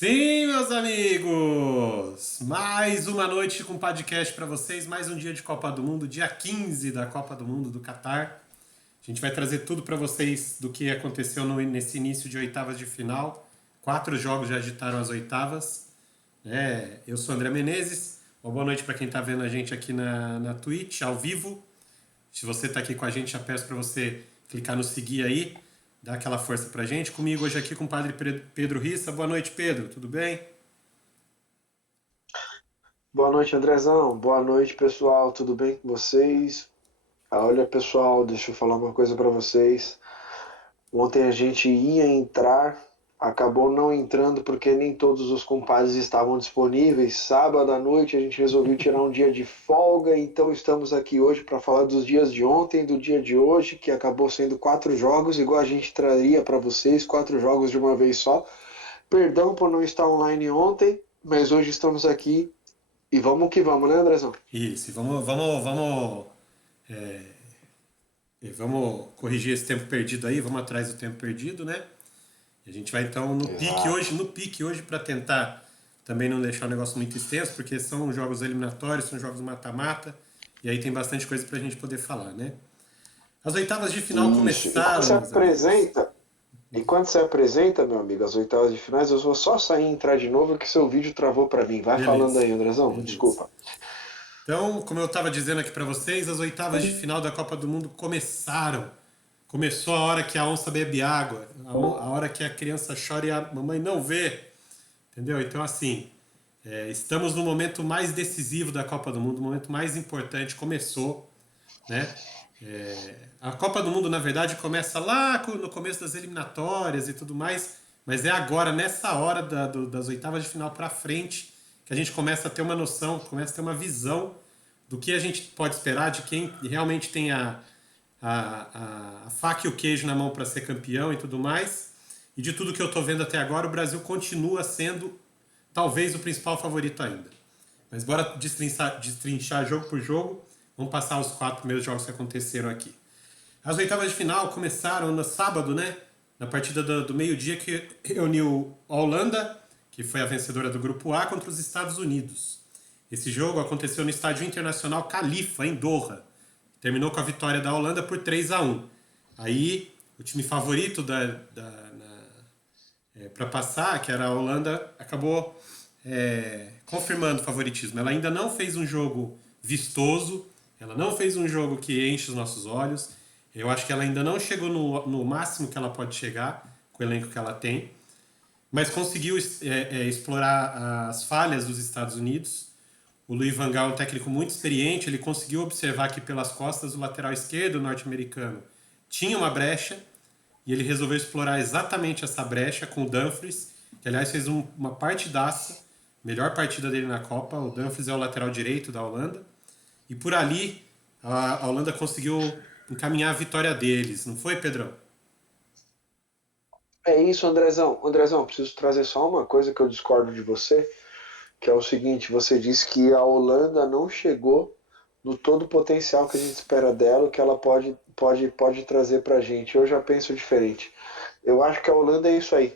Sim, meus amigos! Mais uma noite com podcast para vocês, mais um dia de Copa do Mundo, dia 15 da Copa do Mundo do Catar. A gente vai trazer tudo para vocês do que aconteceu nesse início de oitavas de final. 4 jogos já agitaram as oitavas. Eu sou André Menezes. Uma boa noite para quem está vendo a gente aqui na Twitch, ao vivo. Se você está aqui com a gente, já peço para você clicar no seguir aí. Dá aquela força pra gente. Comigo hoje aqui com o padre Pedro Rissa. Boa noite, Pedro. Tudo bem? Boa noite, Andrezão. Boa noite, pessoal. Tudo bem com vocês? Olha, pessoal, deixa eu falar uma coisa para vocês. Ontem a gente ia entrar, acabou não entrando porque nem todos os compadres estavam disponíveis. Sábado à noite a gente resolveu tirar um dia de folga, então estamos aqui hoje para falar dos dias de ontem, do dia de hoje, que acabou sendo 4 jogos, igual a gente traria para vocês, 4 jogos de uma vez só. Perdão por não estar online ontem, mas hoje estamos aqui e vamos que vamos, né, Andrezão? Isso. E vamos corrigir esse tempo perdido aí. Vamos atrás do tempo perdido, né? E a gente vai então Exato. no pique hoje para tentar também não deixar o negócio muito extenso, porque são jogos eliminatórios, são jogos mata-mata. E aí tem bastante coisa pra gente poder falar, né? As oitavas de final Isso. Enquanto começaram, você meus amigos. apresenta, enquanto você apresenta, meu amigo, as oitavas de finais, eu vou só sair e entrar de novo que seu vídeo travou para mim. Vai falando Beleza, aí, Andrezão. beleza. Desculpa. Então, como eu estava dizendo aqui para vocês, as oitavas de final da Copa do Mundo começaram. Começou a hora que a onça bebe água, a hora que a criança chora e a mamãe não vê, entendeu? Então, assim, estamos no momento mais decisivo da Copa do Mundo, o momento mais importante começou, né? A Copa do Mundo, na verdade, começa lá no começo das eliminatórias e tudo mais, mas é agora, nessa hora das oitavas de final para frente, que a gente começa a ter uma noção, começa a ter uma visão do que a gente pode esperar, de quem realmente tem a faca e o queijo na mão para ser campeão e tudo mais. E de tudo que eu estou vendo até agora, o Brasil continua sendo talvez o principal favorito ainda. Mas bora destrinchar jogo por jogo. Vamos passar os 4 primeiros jogos que aconteceram aqui. As oitavas de final começaram no sábado, né? Na partida do meio-dia que reuniu a Holanda, que foi a vencedora do grupo A, contra os Estados Unidos. Esse jogo aconteceu no Estádio Internacional Khalifa, em Doha. Terminou com a vitória da Holanda por 3-1. Aí, o time favorito para passar, que era a Holanda, acabou confirmando o favoritismo. Ela ainda não fez um jogo vistoso, ela não fez um jogo que enche os nossos olhos. Eu acho que ela ainda não chegou no máximo que ela pode chegar com o elenco que ela tem, mas conseguiu explorar as falhas dos Estados Unidos. O Louis van Gaal é um técnico muito experiente, ele conseguiu observar que pelas costas do lateral esquerdo norte-americano tinha uma brecha e ele resolveu explorar exatamente essa brecha com o Dumfries, que aliás fez uma partidaça, melhor partida dele na Copa. O Dumfries é o lateral direito da Holanda. E por ali a Holanda conseguiu encaminhar a vitória deles, não foi, Pedrão? É isso, Andrezão. Andrezão, preciso trazer só uma coisa que eu discordo de você, que é o seguinte, você disse que a Holanda não chegou no todo o potencial que a gente espera dela, o que ela pode trazer pra gente. Eu já penso diferente. Eu acho que a Holanda é isso aí.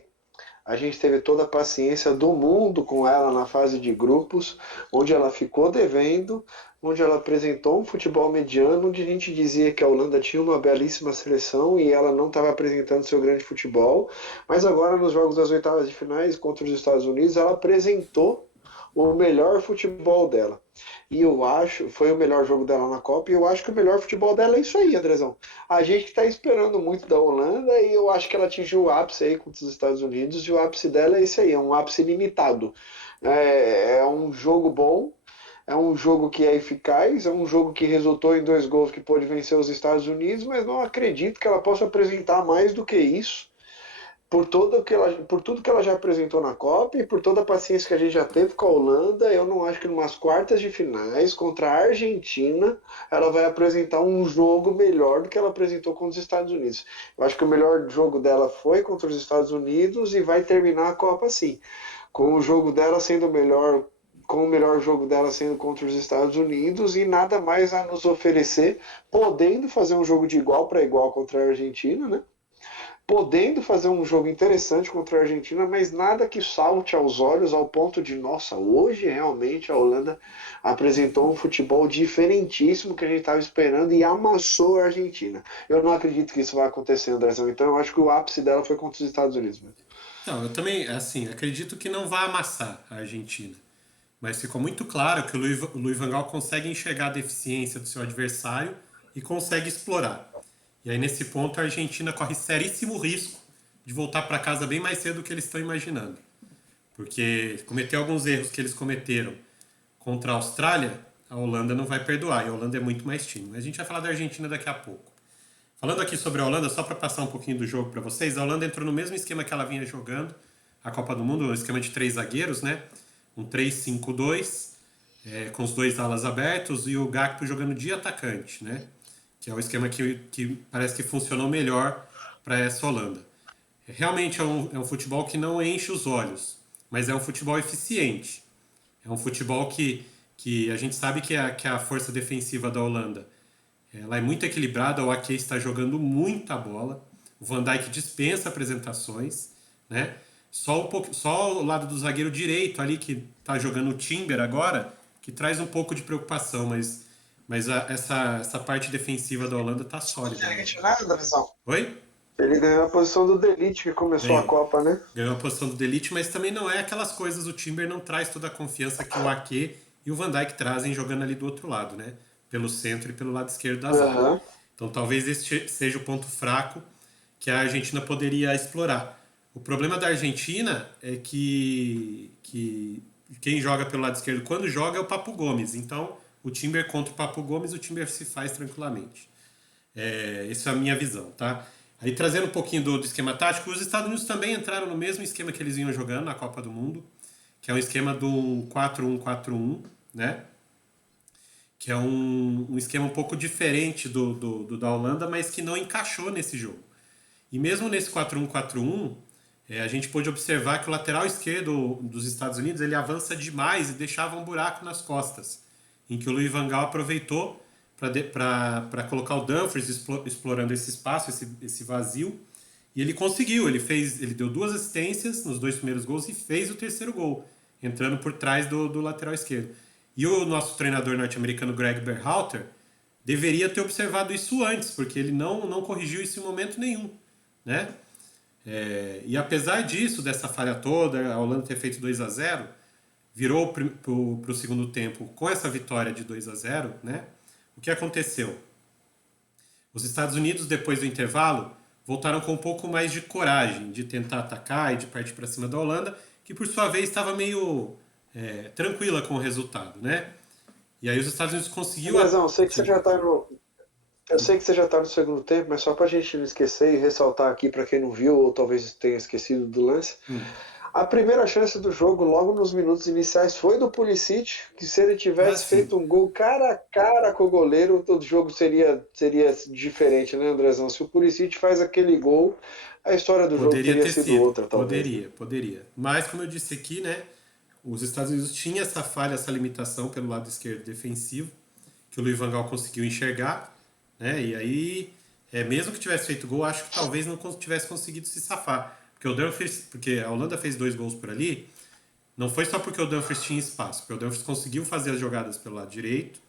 A gente teve toda a paciência do mundo com ela na fase de grupos, onde ela ficou devendo, onde ela apresentou um futebol mediano, onde a gente dizia que a Holanda tinha uma belíssima seleção e ela não estava apresentando seu grande futebol. Mas agora, nos jogos das oitavas de finais contra os Estados Unidos, ela apresentou o melhor futebol dela. E eu acho, foi o melhor jogo dela na Copa, e eu acho que o melhor futebol dela é isso aí, Andrezão. A gente está esperando muito da Holanda e eu acho que ela atingiu o ápice aí contra os Estados Unidos, e o ápice dela é isso aí, é um ápice limitado. É um jogo bom, é um jogo que é eficaz, é um jogo que resultou em 2 gols que pôde vencer os Estados Unidos, mas não acredito que ela possa apresentar mais do que isso por tudo que ela já apresentou na Copa e por toda a paciência que a gente já teve com a Holanda. Eu não acho que numas quartas de finais contra a Argentina ela vai apresentar um jogo melhor do que ela apresentou contra os Estados Unidos. Eu acho que o melhor jogo dela foi contra os Estados Unidos e vai terminar a Copa assim, com o jogo dela sendo melhor, com o melhor jogo dela sendo contra os Estados Unidos e nada mais a nos oferecer, podendo fazer um jogo de igual para igual contra a Argentina, né? podendo fazer um jogo interessante contra a Argentina, mas nada que salte aos olhos ao ponto de, nossa, hoje realmente a Holanda apresentou um futebol diferentíssimo que a gente estava esperando e amassou a Argentina. Eu não acredito que isso vai acontecer, Andrezão, então eu acho que o ápice dela foi contra os Estados Unidos mesmo. Não, eu também, assim, acredito que não vai amassar a Argentina. Mas ficou muito claro que o Luiz Van Gaal consegue enxergar a deficiência do seu adversário e consegue explorar. E aí, nesse ponto, a Argentina corre seríssimo risco de voltar para casa bem mais cedo do que eles estão imaginando. Porque cometer alguns erros que eles cometeram contra a Austrália, a Holanda não vai perdoar. E a Holanda é muito mais time. Mas a gente vai falar da Argentina daqui a pouco. Falando aqui sobre a Holanda, só para passar um pouquinho do jogo para vocês, a Holanda entrou no mesmo esquema que ela vinha jogando a Copa do Mundo, um esquema de 3 zagueiros, né? Um 3-5-2, com os dois alas abertos e o Gakpo jogando de atacante, né? Que é o esquema que parece que funcionou melhor para essa Holanda. Realmente é um futebol que não enche os olhos, mas é um futebol eficiente. É um futebol que a gente sabe que a força defensiva da Holanda ela é muito equilibrada, o Ake está jogando muita bola, o Van Dijk dispensa apresentações, né? Só o lado do zagueiro direito ali que está jogando o Timber agora, que traz um pouco de preocupação, mas essa parte defensiva da Holanda está sólida, né? Diferente, né, Andrezão? Oi? Ele ganhou a posição do Delite que começou a Ganhou. Copa, né? Ganhou a posição do Delite, mas também não é aquelas coisas, o Timber não traz toda a confiança que o Ake e o Van Dijk trazem jogando ali do outro lado, né? Pelo centro e pelo lado esquerdo da zaga. Aham. Então talvez este seja o ponto fraco que a Argentina poderia explorar. O problema da Argentina é que quem joga pelo lado esquerdo, quando joga, é o Papu Gomes. Então, o Timber contra o Papu Gomes, o Timber se faz tranquilamente. Essa é a minha visão, tá? Aí, trazendo um pouquinho do esquema tático, os Estados Unidos também entraram no mesmo esquema que eles vinham jogando na Copa do Mundo, que é um esquema do 4-1-4-1, né? Que é um esquema um pouco diferente do da Holanda, mas que não encaixou nesse jogo. E mesmo nesse 4-1-4-1, a gente pôde observar que o lateral esquerdo dos Estados Unidos ele avança demais e deixava um buraco nas costas, em que o Louis van Gaal aproveitou para colocar o Dumfries explorando esse espaço, esse vazio, e ele conseguiu, ele deu 2 assistências nos 2 primeiros gols e fez o terceiro gol, entrando por trás do lateral esquerdo. E o nosso treinador norte-americano Greg Berhalter deveria ter observado isso antes, porque ele não corrigiu isso em momento nenhum, né? E apesar disso, dessa falha toda, a Holanda ter feito 2-0, virou para o segundo tempo com essa vitória de 2-0, né? O que aconteceu? Os Estados Unidos, depois do intervalo, voltaram com um pouco mais de coragem de tentar atacar e de partir para cima da Holanda, que por sua vez estava meio tranquila com o resultado, né? E aí os Estados Unidos conseguiu... Andrezão, eu sei que você já tá no segundo tempo, mas só pra gente não esquecer e ressaltar aqui pra quem não viu ou talvez tenha esquecido do lance. A primeira chance do jogo, logo nos minutos iniciais, foi do Pulisic, que se ele tivesse feito um gol cara a cara com o goleiro, todo jogo seria diferente, né, Andrezão? Se o Pulisic faz aquele gol, a história do jogo teria sido outra, talvez. Poderia. Mas, como eu disse aqui, né, os Estados Unidos tinham essa falha, essa limitação pelo lado esquerdo defensivo, que o Louis van Gaal conseguiu enxergar, né, e aí, mesmo que tivesse feito gol, acho que talvez não tivesse conseguido se safar. Porque a Holanda fez 2 gols por ali, não foi só porque o Dumfries tinha espaço, porque o Dumfries conseguiu fazer as jogadas pelo lado direito,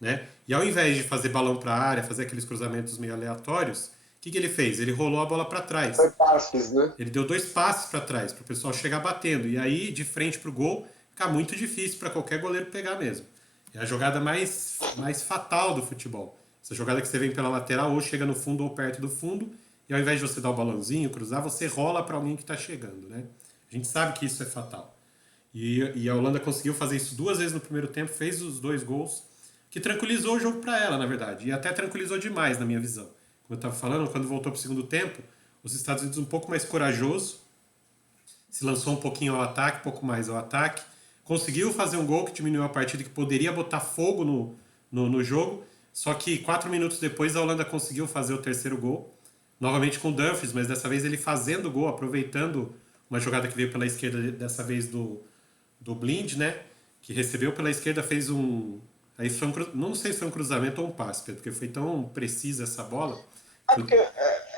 né? E ao invés de fazer balão para a área, fazer aqueles cruzamentos meio aleatórios, o que ele fez? Ele rolou a bola para Foi trás. passes, né? Ele deu 2 passes para trás, para o pessoal chegar batendo. E aí, de frente para o gol, fica muito difícil para qualquer goleiro pegar mesmo. É a jogada mais fatal do futebol. Essa jogada que você vem pela lateral, ou chega no fundo ou perto do fundo, e ao invés de você dar o balãozinho, cruzar, você rola para alguém que está chegando, né? A gente sabe que isso é fatal. E a Holanda conseguiu fazer isso 2 vezes no primeiro tempo, fez os 2 gols, que tranquilizou o jogo para ela, na verdade. E até tranquilizou demais, na minha visão. Como eu estava falando, quando voltou para o segundo tempo, os Estados Unidos um pouco mais corajoso, se lançou um pouquinho ao ataque, um pouco mais ao ataque, conseguiu fazer um gol que diminuiu a partida, que poderia botar fogo no jogo, só que 4 minutos depois a Holanda conseguiu fazer o terceiro gol, novamente com o Dumfries, mas dessa vez ele fazendo gol, aproveitando uma jogada que veio pela esquerda, dessa vez do Blind, né? Que recebeu pela esquerda, fez um... Aí foi não sei se foi um cruzamento ou um passe, Pedro, porque foi tão precisa essa bola.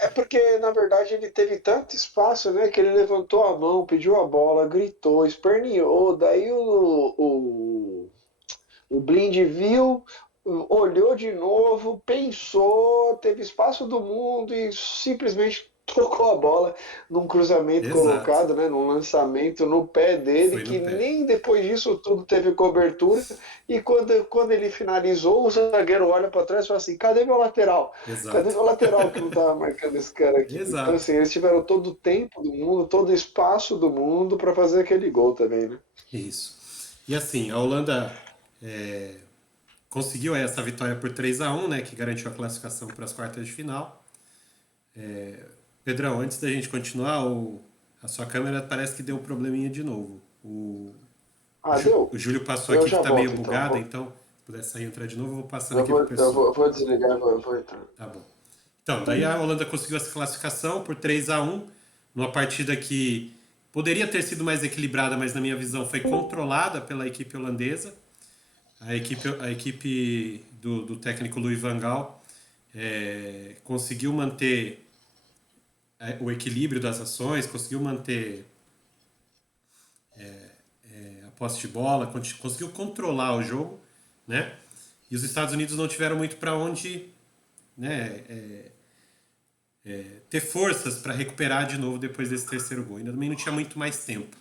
É porque na verdade ele teve tanto espaço, né, que ele levantou a mão, pediu a bola, gritou, esperneou, daí o Blind viu, olhou de novo, pensou, teve espaço do mundo e simplesmente tocou a bola num cruzamento Exato. colocado, né, num lançamento no pé dele, Foi no que pé. nem depois disso tudo teve cobertura. E quando ele finalizou, o zagueiro olha para trás e fala assim: cadê meu lateral? Cadê Exato. meu lateral que não estava marcando esse cara aqui? Então, Exato. assim, eles tiveram todo o tempo do mundo, todo o espaço do mundo para fazer aquele gol também, né? Isso. E assim, a Holanda conseguiu essa vitória por 3-1, né, que garantiu a classificação para as quartas de final. Pedrão, antes da gente continuar, a sua câmera parece que deu um probleminha de novo. Ah, deu. O Júlio passou Eu aqui que já tá meio volto então. bugada, então se puder sair e entrar de novo, eu vou passando Eu aqui pro vou, eu vou, pessoal. eu vou desligar e vou entrar. Tá bom. Então, daí a Holanda conseguiu essa classificação por 3-1, numa partida que poderia ter sido mais equilibrada, mas na minha visão foi controlada pela equipe holandesa. A equipe do técnico Louis van Gaal conseguiu manter o equilíbrio das ações, conseguiu manter a posse de bola, conseguiu controlar o jogo, né? E os Estados Unidos não tiveram muito para onde, né, ter forças para recuperar de novo depois desse terceiro gol. Ainda também não tinha muito mais tempo.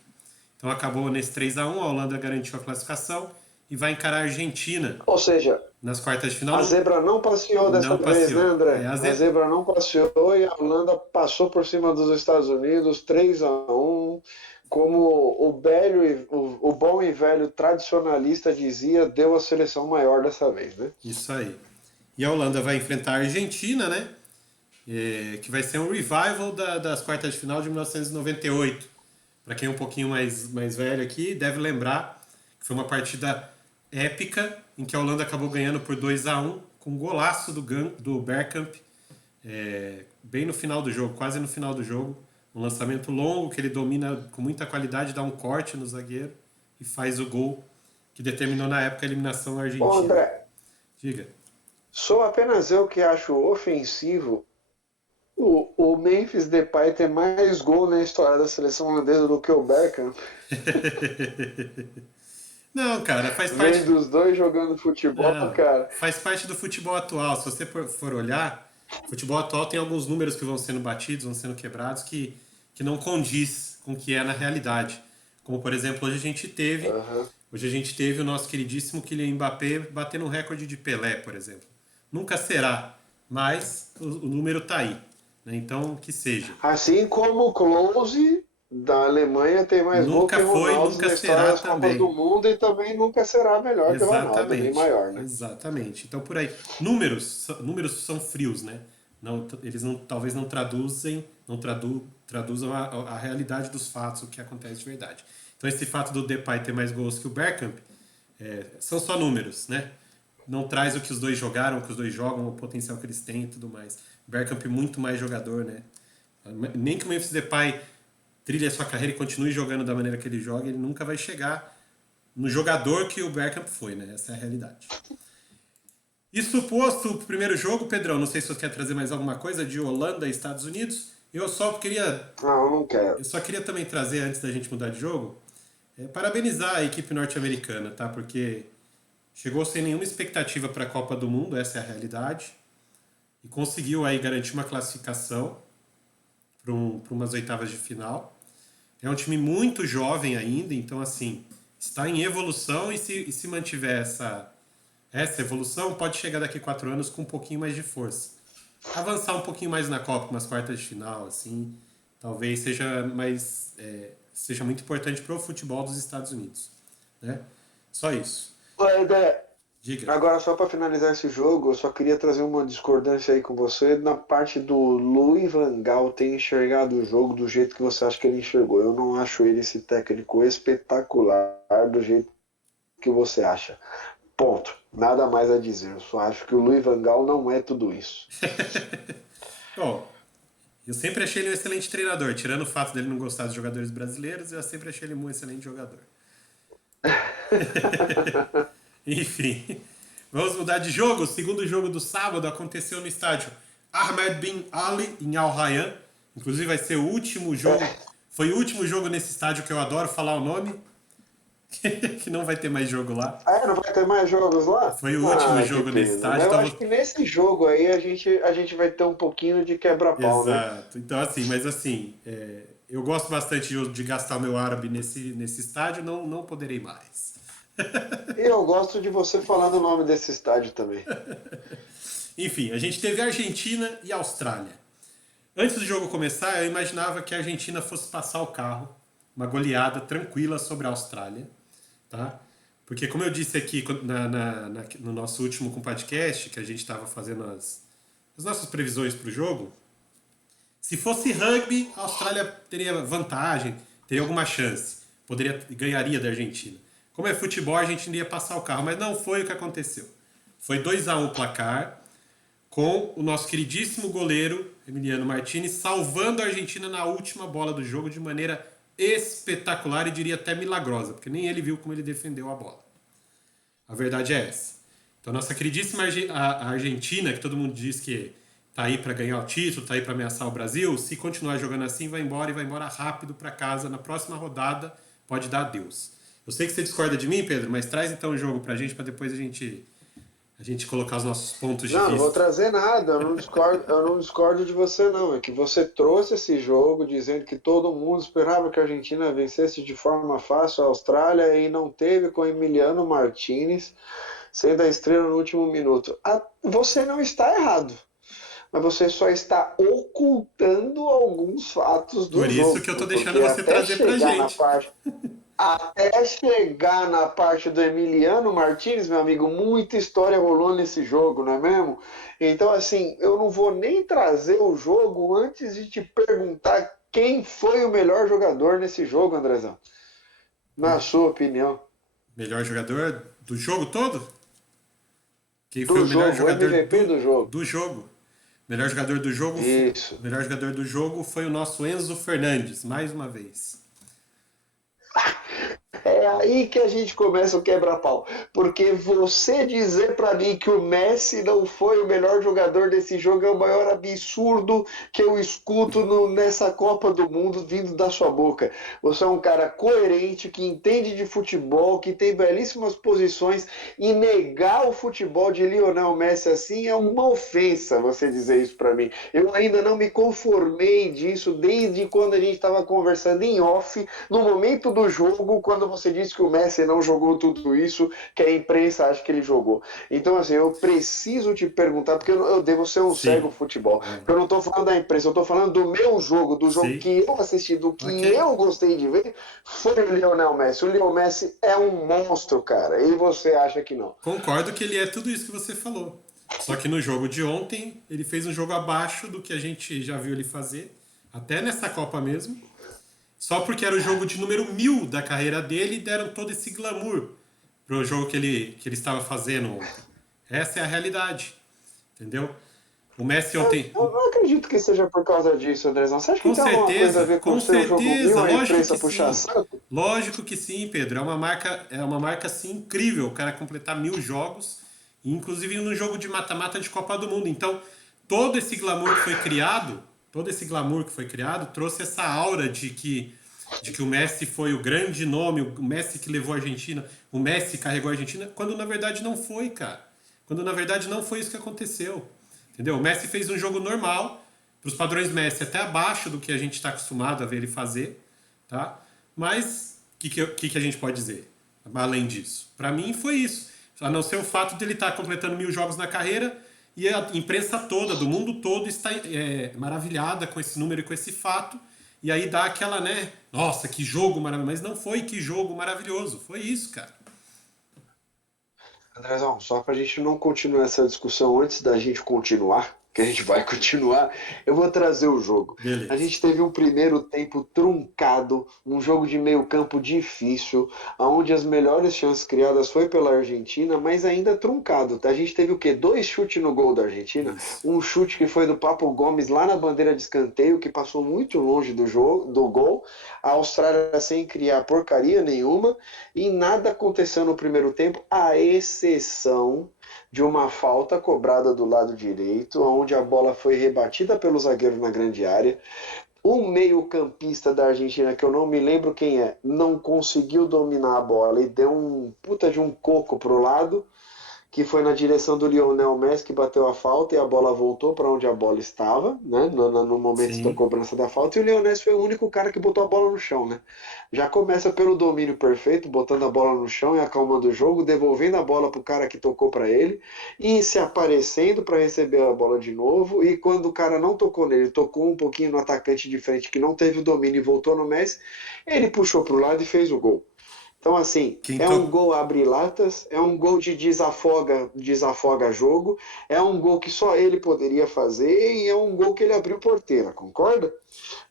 Então acabou nesse 3-1, a Holanda garantiu a classificação e vai encarar a Argentina Ou seja, nas quartas de final. a Não, zebra não passeou dessa não vez, né, passeou. André? A zebra não passeou e a Holanda passou por cima dos Estados Unidos 3-1. Como o bom e velho tradicionalista dizia, deu a seleção maior dessa vez, né? Isso aí. E a Holanda vai enfrentar a Argentina, né? Que vai ser um revival das quartas de final de 1998. Para quem é um pouquinho mais velho aqui, deve lembrar que foi uma partida épica em que a Holanda acabou ganhando por 2-1 com um golaço do Bergkamp bem no final do jogo, quase no final do jogo. Um lançamento longo que ele domina com muita qualidade, dá um corte no zagueiro e faz o gol que determinou na época a eliminação Ô, argentina. André, Diga. sou apenas eu que acho ofensivo o Memphis Depay ter mais gol na história da seleção holandesa do que o Bergkamp, Não, cara, faz parte. vendo os dois jogando futebol, Não, cara. faz parte do futebol atual. Se você for olhar, o futebol atual tem alguns números que vão sendo batidos, vão sendo quebrados, que não condiz com o que é na realidade. Como, por exemplo, Aham. hoje a gente teve o nosso queridíssimo Kylian Mbappé batendo um recorde de Pelé, por exemplo. Nunca será, mas o número tá aí. Né? Então, que seja. Assim como o Klose da Alemanha tem mais gol Nunca que foi, Ronaldo nunca na história será das Copas do também. Mundo e também nunca será melhor que o Ronaldo, nem Exatamente, maior, né? exatamente. Então por aí, números são frios, né? Não, eles não, talvez não traduzam a realidade dos fatos, o que acontece de verdade. Então esse fato do Depay ter mais gols que o Bergkamp são só números, né? Não traz o que os dois jogaram, o que os dois jogam, o potencial que eles têm e tudo mais. Bergkamp é muito mais jogador, né? Nem que o Memphis Depay trilhe a sua carreira e continue jogando da maneira que ele joga, ele nunca vai chegar no jogador que o Bergkamp foi, né? Essa é a realidade. Isso posto o primeiro jogo, Pedrão, não sei se você quer trazer mais alguma coisa de Holanda e Estados Unidos. Não, não quero. Eu só queria também trazer, antes da gente mudar de jogo, parabenizar a equipe norte-americana, tá? Porque chegou sem nenhuma expectativa para a Copa do Mundo, essa é a realidade, e conseguiu aí garantir uma classificação para umas oitavas de final. É um time muito jovem ainda, então assim, está em evolução e se mantiver essa evolução, pode chegar daqui a 4 anos com um pouquinho mais de força. Avançar um pouquinho mais na Copa, umas quartas de final, assim, talvez seja muito importante para o futebol dos Estados Unidos. Né? Só isso. André, Diga. agora, só para finalizar esse jogo, eu só queria trazer uma discordância aí com você na parte do Louis van Gaal ter enxergado o jogo do jeito que você acha que ele enxergou. Eu não acho ele esse técnico espetacular do jeito que você acha. Ponto. Nada mais a dizer. Eu só acho que o Louis van Gaal não é tudo isso. Bom, eu sempre achei ele um excelente treinador. Tirando o fato dele não gostar dos jogadores brasileiros, eu sempre achei ele um excelente jogador. Enfim, vamos mudar de jogo. O segundo jogo do sábado aconteceu no estádio Ahmed Bin Ali em Al Rayyan. Inclusive vai ser o último jogo. Foi o último jogo nesse estádio que eu adoro falar o nome. Que não vai ter mais jogo lá. Ah, não vai ter mais jogos lá? Foi o último Ah, que jogo nesse pena. Mas estádio. eu Então, acho que nesse jogo aí a gente vai ter um pouquinho de quebra-pau, né? exato. Então, assim, mas assim, eu gosto bastante de gastar o meu árabe nesse estádio, não poderei mais. E eu gosto de você falando o nome desse estádio também. Enfim, a gente teve Argentina e Austrália. Antes do jogo começar, eu imaginava que a Argentina fosse passar o carro, uma goleada tranquila sobre a Austrália, tá? Porque como eu disse aqui no nosso último podcast, que a gente estava fazendo as nossas previsões para o jogo, se fosse rugby, a Austrália teria vantagem, teria alguma chance, ganharia da Argentina. Como é futebol, a Argentina ia passar o carro, mas não foi o que aconteceu. Foi 2-1 o placar, com o nosso queridíssimo goleiro, Emiliano Martinez, salvando a Argentina na última bola do jogo de maneira espetacular e diria até milagrosa, porque nem ele viu como ele defendeu a bola. A verdade é essa. Então, nossa queridíssima a Argentina, que todo mundo diz que tá aí para ganhar o título, tá aí para ameaçar o Brasil, se continuar jogando assim, vai embora e vai embora rápido para casa. Na próxima rodada, pode dar adeus. Eu sei que você discorda de mim, Pedro, mas traz então o jogo pra gente, para depois a gente colocar os nossos pontos de Não, não vou vista. trazer nada, eu não discordo de você não. É que você trouxe esse jogo dizendo que todo mundo esperava que a Argentina vencesse de forma fácil a Austrália e não teve com Emiliano Martinez sendo a estrela no último minuto. Você não está errado, mas você só está ocultando alguns fatos Por do isso que eu jogo, tô deixando porque você trazer pra gente. até chegar na parte do Emiliano Martinez, meu amigo, muita história rolou nesse jogo, não é mesmo? Então, assim, eu não vou nem trazer o jogo antes de te perguntar quem foi o melhor jogador nesse jogo, Andrezão. Na sua opinião. Melhor jogador do jogo todo? Quem foi Do o melhor jogo, o jogador MVP do jogo. do jogo? Melhor jogador do jogo, Isso. melhor jogador do jogo foi o nosso Enzo Fernandes, mais uma vez. É aí que a gente começa o quebra-pau. Porque você dizer para mim que o Messi não foi o melhor jogador desse jogo é o maior absurdo que eu escuto nessa Copa do Mundo vindo da sua boca. Você é um cara coerente, que entende de futebol, que tem belíssimas posições e negar o futebol de Lionel Messi assim é uma ofensa você dizer isso para mim. Eu ainda não me conformei disso desde quando a gente estava conversando em off, no momento do jogo, quando você disse que o Messi não jogou tudo isso, que a imprensa acha que ele jogou. Então, assim, eu preciso te perguntar, porque eu devo ser um cego Sim. futebol. Eu não estou falando da imprensa, eu estou falando do meu jogo, do jogo Sim. que eu assisti, do que Ok. eu gostei de ver, foi o Lionel Messi. O Lionel Messi é um monstro, cara, e você acha que não. Concordo que ele é tudo isso que você falou. Só que no jogo de ontem, ele fez um jogo abaixo do que a gente já viu ele fazer, até nessa Copa mesmo. Só porque era o jogo de número 1000 da carreira dele e deram todo esse glamour pro jogo que ele estava fazendo ontem. Essa é a realidade. Entendeu? O Messi ontem. Eu não acredito que seja por causa disso, Andrezão. Você acha que Com tem alguma coisa a ver com com ser um jogo certeza, mil, a lógico imprensa que puxar sim. saco? Lógico que sim, Pedro. É uma marca assim incrível o cara completar 1000 jogos, inclusive no jogo de mata-mata de Copa do Mundo. Então, todo esse glamour que foi criado, trouxe essa aura de que o Messi foi o grande nome, o Messi que levou a Argentina, o Messi carregou a Argentina, quando na verdade não foi, cara. Quando na verdade não foi isso que aconteceu. Entendeu? O Messi fez um jogo normal, para os padrões Messi, até abaixo do que a gente está acostumado a ver ele fazer, tá? Mas o que a gente pode dizer além disso? Para mim foi isso. A não ser o fato de ele estar completando 1000 jogos na carreira e a imprensa toda, do mundo todo, está maravilhada com esse número e com esse fato. E aí dá aquela, né? Nossa, que jogo maravilhoso. Mas não foi que jogo maravilhoso. Foi isso, cara. Andrezão, só para a gente não continuar essa discussão antes da gente continuar, que a gente vai continuar, eu vou trazer o jogo. A Beleza. gente teve um primeiro tempo truncado, um jogo de meio campo difícil, onde as melhores chances criadas foi pela Argentina, mas ainda truncado. Tá? A gente teve o quê? 2 chutes no gol da Argentina. Isso. Um chute que foi do Papo Gomes lá na bandeira de escanteio, que passou muito longe do gol. A Austrália sem criar porcaria nenhuma. E nada aconteceu no primeiro tempo, à exceção de uma falta cobrada do lado direito, onde a bola foi rebatida pelo zagueiro na grande área. O meio-campista da Argentina, que eu não me lembro quem é, não conseguiu dominar a bola e deu um puta de um coco pro lado, que foi na direção do Lionel Messi, que bateu a falta e a bola voltou para onde a bola estava, né? No momento da Sim. cobrança da falta, e o Lionel Messi foi o único cara que botou a bola no chão, né? Já começa pelo domínio perfeito, botando a bola no chão e acalmando o jogo, devolvendo a bola pro cara que tocou para ele e se aparecendo para receber a bola de novo. E quando o cara não tocou nele, tocou um pouquinho no atacante de frente que não teve o domínio e voltou no Messi, ele puxou pro lado e fez o gol. Então, assim, Quem é um to... gol abre latas, é um gol de desafoga jogo, é um gol que só ele poderia fazer e é um gol que ele abriu porteira, concorda?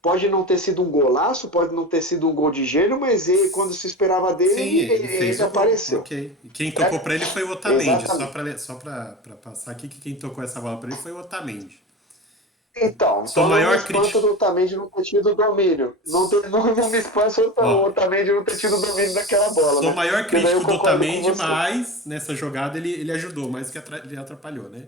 Pode não ter sido um golaço, pode não ter sido um gol de gênio, mas ele, quando se esperava dele, Sim, ele fez ele o gol, apareceu. ok. E quem tocou Certo? pra ele foi o Otamendi. Exatamente. Só pra passar aqui, que quem tocou essa bola pra ele foi o Otamendi. Sou Então não me maior espanta crítico. do Otamendi não ter tido domínio. Não me espanta o Ó, Otamendi não ter tido domínio daquela bola, sou né? maior Porque daí eu crítico do concordo com Otamendi, você. mas nessa jogada ele ajudou, mais do que ele atrapalhou, né?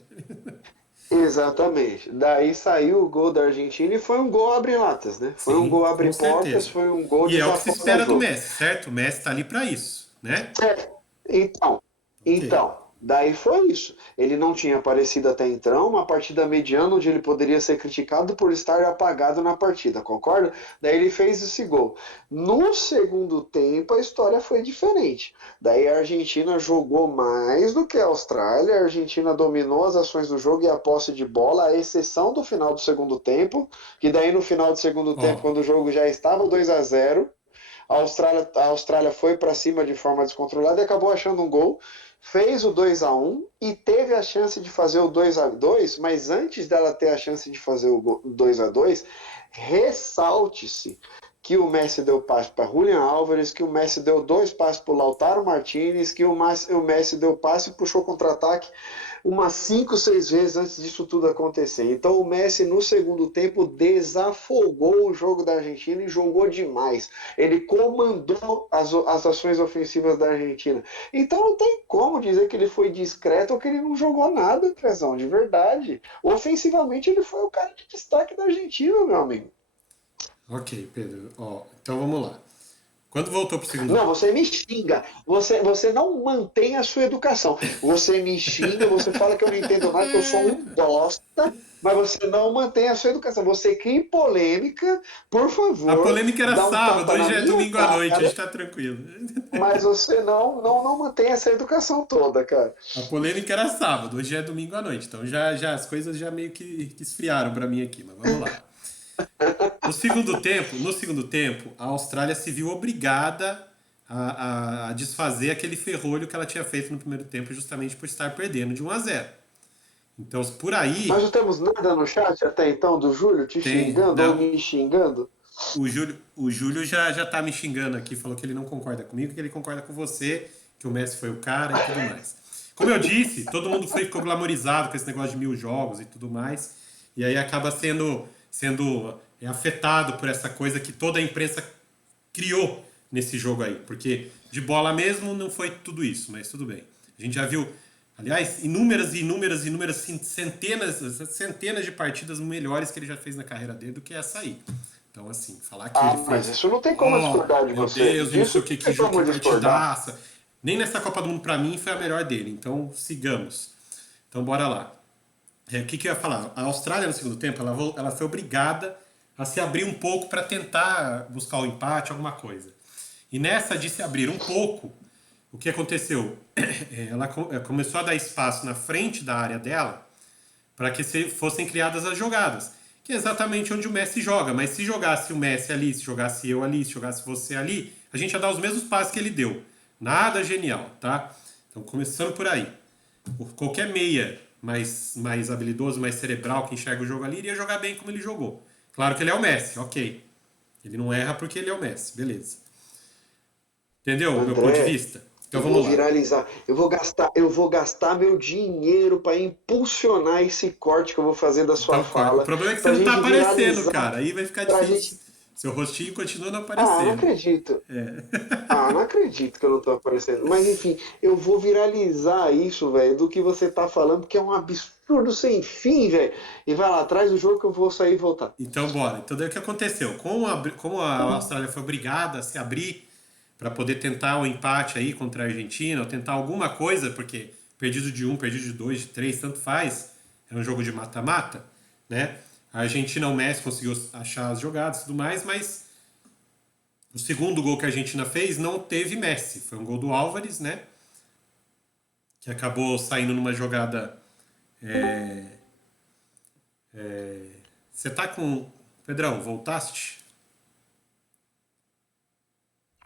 Exatamente. Daí saiu o gol da Argentina e foi um gol abre-latas, né? Foi um Sim, gol com abre-portas, certeza. foi um gol E é o que se espera do desafoga-jogo. Messi, certo? O Messi tá ali pra isso, né? Certo. Então, Ok. daí foi isso. Ele não tinha aparecido até então, uma partida mediana onde ele poderia ser criticado por estar apagado na partida, concorda? Daí ele fez esse gol. No segundo tempo, a história foi diferente. Daí a Argentina jogou mais do que a Austrália, a Argentina dominou as ações do jogo e a posse de bola, à exceção do final do segundo tempo, que daí no final do segundo tempo, Ó, quando o jogo já estava 2-0, a Austrália foi para cima de forma descontrolada e acabou achando um gol, fez o 2-1 e teve a chance de fazer o 2-2, mas antes dela ter a chance de fazer o 2-2, ressalte-se que o Messi deu passe para Julian Álvares, que o Messi deu dois passes para o Lautaro Martinez, que o Messi deu passe e puxou contra-ataque umas 5, 6 vezes antes disso tudo acontecer. Então o Messi no segundo tempo desafogou o jogo da Argentina e jogou demais. Ele comandou as ações ofensivas da Argentina. Então não tem como dizer que ele foi discreto ou que ele não jogou nada, Trezão, de verdade. Ofensivamente ele foi o cara de destaque da Argentina, meu amigo. ok, Pedro. Ó, então vamos lá. Quando voltou pro segundo. Não, você me xinga. Você não mantém a sua educação. Você me xinga, você fala que eu não entendo nada, que eu sou um bosta, mas você não mantém a sua educação. Você cria polêmica, por A favor, polêmica era dá um sábado, tapa hoje na já é minha domingo à noite, a gente cara, tá tranquilo. mas você não mantém essa educação toda, cara. A polêmica era sábado, hoje é domingo à noite. Então já as coisas já meio que esfriaram pra mim aqui, mas vamos lá. No segundo tempo, a Austrália se viu obrigada a desfazer aquele ferrolho que ela tinha feito no primeiro tempo, justamente por estar perdendo de 1-0. Então, por Nós aí, não temos nada no chat até então do Júlio te tem. xingando ou Não, me xingando. o Júlio já tá me xingando aqui, falou que ele não concorda comigo, que ele concorda com você, que o Messi foi o cara e tudo mais. Como eu disse, todo mundo ficou glamorizado com esse negócio de 1.000 jogos e tudo mais, e aí acaba sendo afetado por essa coisa que toda a imprensa criou nesse jogo aí, porque de bola mesmo não foi tudo isso, mas tudo bem. A gente já viu, aliás, inúmeras, centenas de partidas melhores que ele já fez na carreira dele do que essa aí. Então, assim, falar que Ah, ele mas fez, isso não tem como oh, discordar de meu você. Deus, e não sei Disso o que, não tem que como discordar. partidaça. Nem nessa Copa do Mundo, pra mim, foi a melhor dele. Então, sigamos. Então, bora lá. O que eu ia falar? A Austrália, no segundo tempo, ela foi obrigada a se abrir um pouco para tentar buscar o empate, alguma coisa. E nessa de se abrir um pouco, o que aconteceu? Ela começou a dar espaço na frente da área dela para que fossem criadas as jogadas, que é exatamente onde o Messi joga. Mas se jogasse o Messi ali, se jogasse eu ali, se jogasse você ali, a gente ia dar os mesmos passos que ele deu. Nada genial, tá? Então, começando por aí. Qualquer meia mais habilidoso, mais cerebral, que enxerga o jogo ali, iria jogar bem como ele jogou. Claro que ele é o Messi, ok. Ele não erra porque ele é o Messi, beleza. Entendeu o meu ponto de André, vista? Então eu vou vamos lá. viralizar. Eu vou gastar meu dinheiro para impulsionar esse corte que eu vou fazer da sua Então, o fala, problema é que você para a não tá gente aparecendo, viralizar, cara. Aí vai ficar para a gente difícil. Seu rostinho continua não Ah, não aparecendo. acredito. É. Ah, não acredito que eu não tô aparecendo. Mas enfim, eu vou viralizar isso, velho, do que você tá falando, que é um absurdo sem fim, velho. E vai lá, traz o jogo que eu vou sair e voltar. Então, bora. Então, daí o que aconteceu? Como a Austrália foi obrigada a se abrir para poder tentar o empate aí contra a Argentina, ou tentar alguma coisa, porque perdido de um, perdido de dois, de três, tanto faz, é um jogo de mata-mata, né? A Argentina, o Messi conseguiu achar as jogadas e tudo mais, mas o segundo gol que a Argentina fez não teve Messi. Foi um gol do Álvares, né? Que acabou saindo numa jogada. Você tá com. Pedrão, voltaste?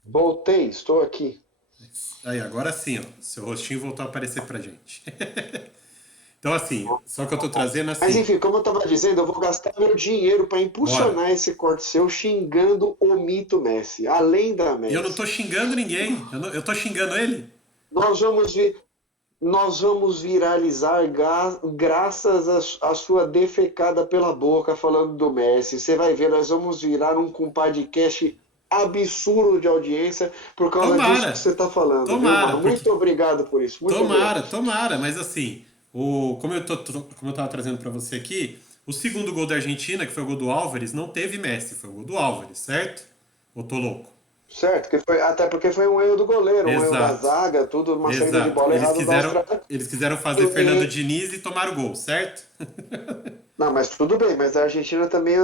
Voltei, estou aqui. Aí, agora sim, ó. Seu rostinho voltou a aparecer pra gente. Então, assim, só que eu tô trazendo Mas assim. enfim, como eu estava dizendo, eu vou gastar meu dinheiro para Bora. impulsionar esse corte seu xingando o mito Messi, além da Eu não Messi. tô xingando ninguém. Eu tô xingando ele. Nós vamos vir, nós vamos viralizar graças à sua defecada pela boca falando do Messi. Você vai ver, nós vamos virar um podcast absurdo de audiência por causa disso que você Tomara. está falando, viu, Tomara, mano? porque. Muito obrigado por isso, muito obrigado. Tomara, mas assim, como eu tava trazendo pra você aqui, o segundo gol da Argentina, que foi o gol do Álvares, não teve Messi, foi o gol do Álvares, certo? Ou tô louco? Certo, que foi, até porque foi um erro do goleiro, um erro da Exato. zaga, tudo, uma saída de Exato. bola Eles errada da quiseram, Austrália. eles quiseram fazer Fernando E, Diniz e tomaram o gol, certo? não, mas tudo bem, mas a Argentina também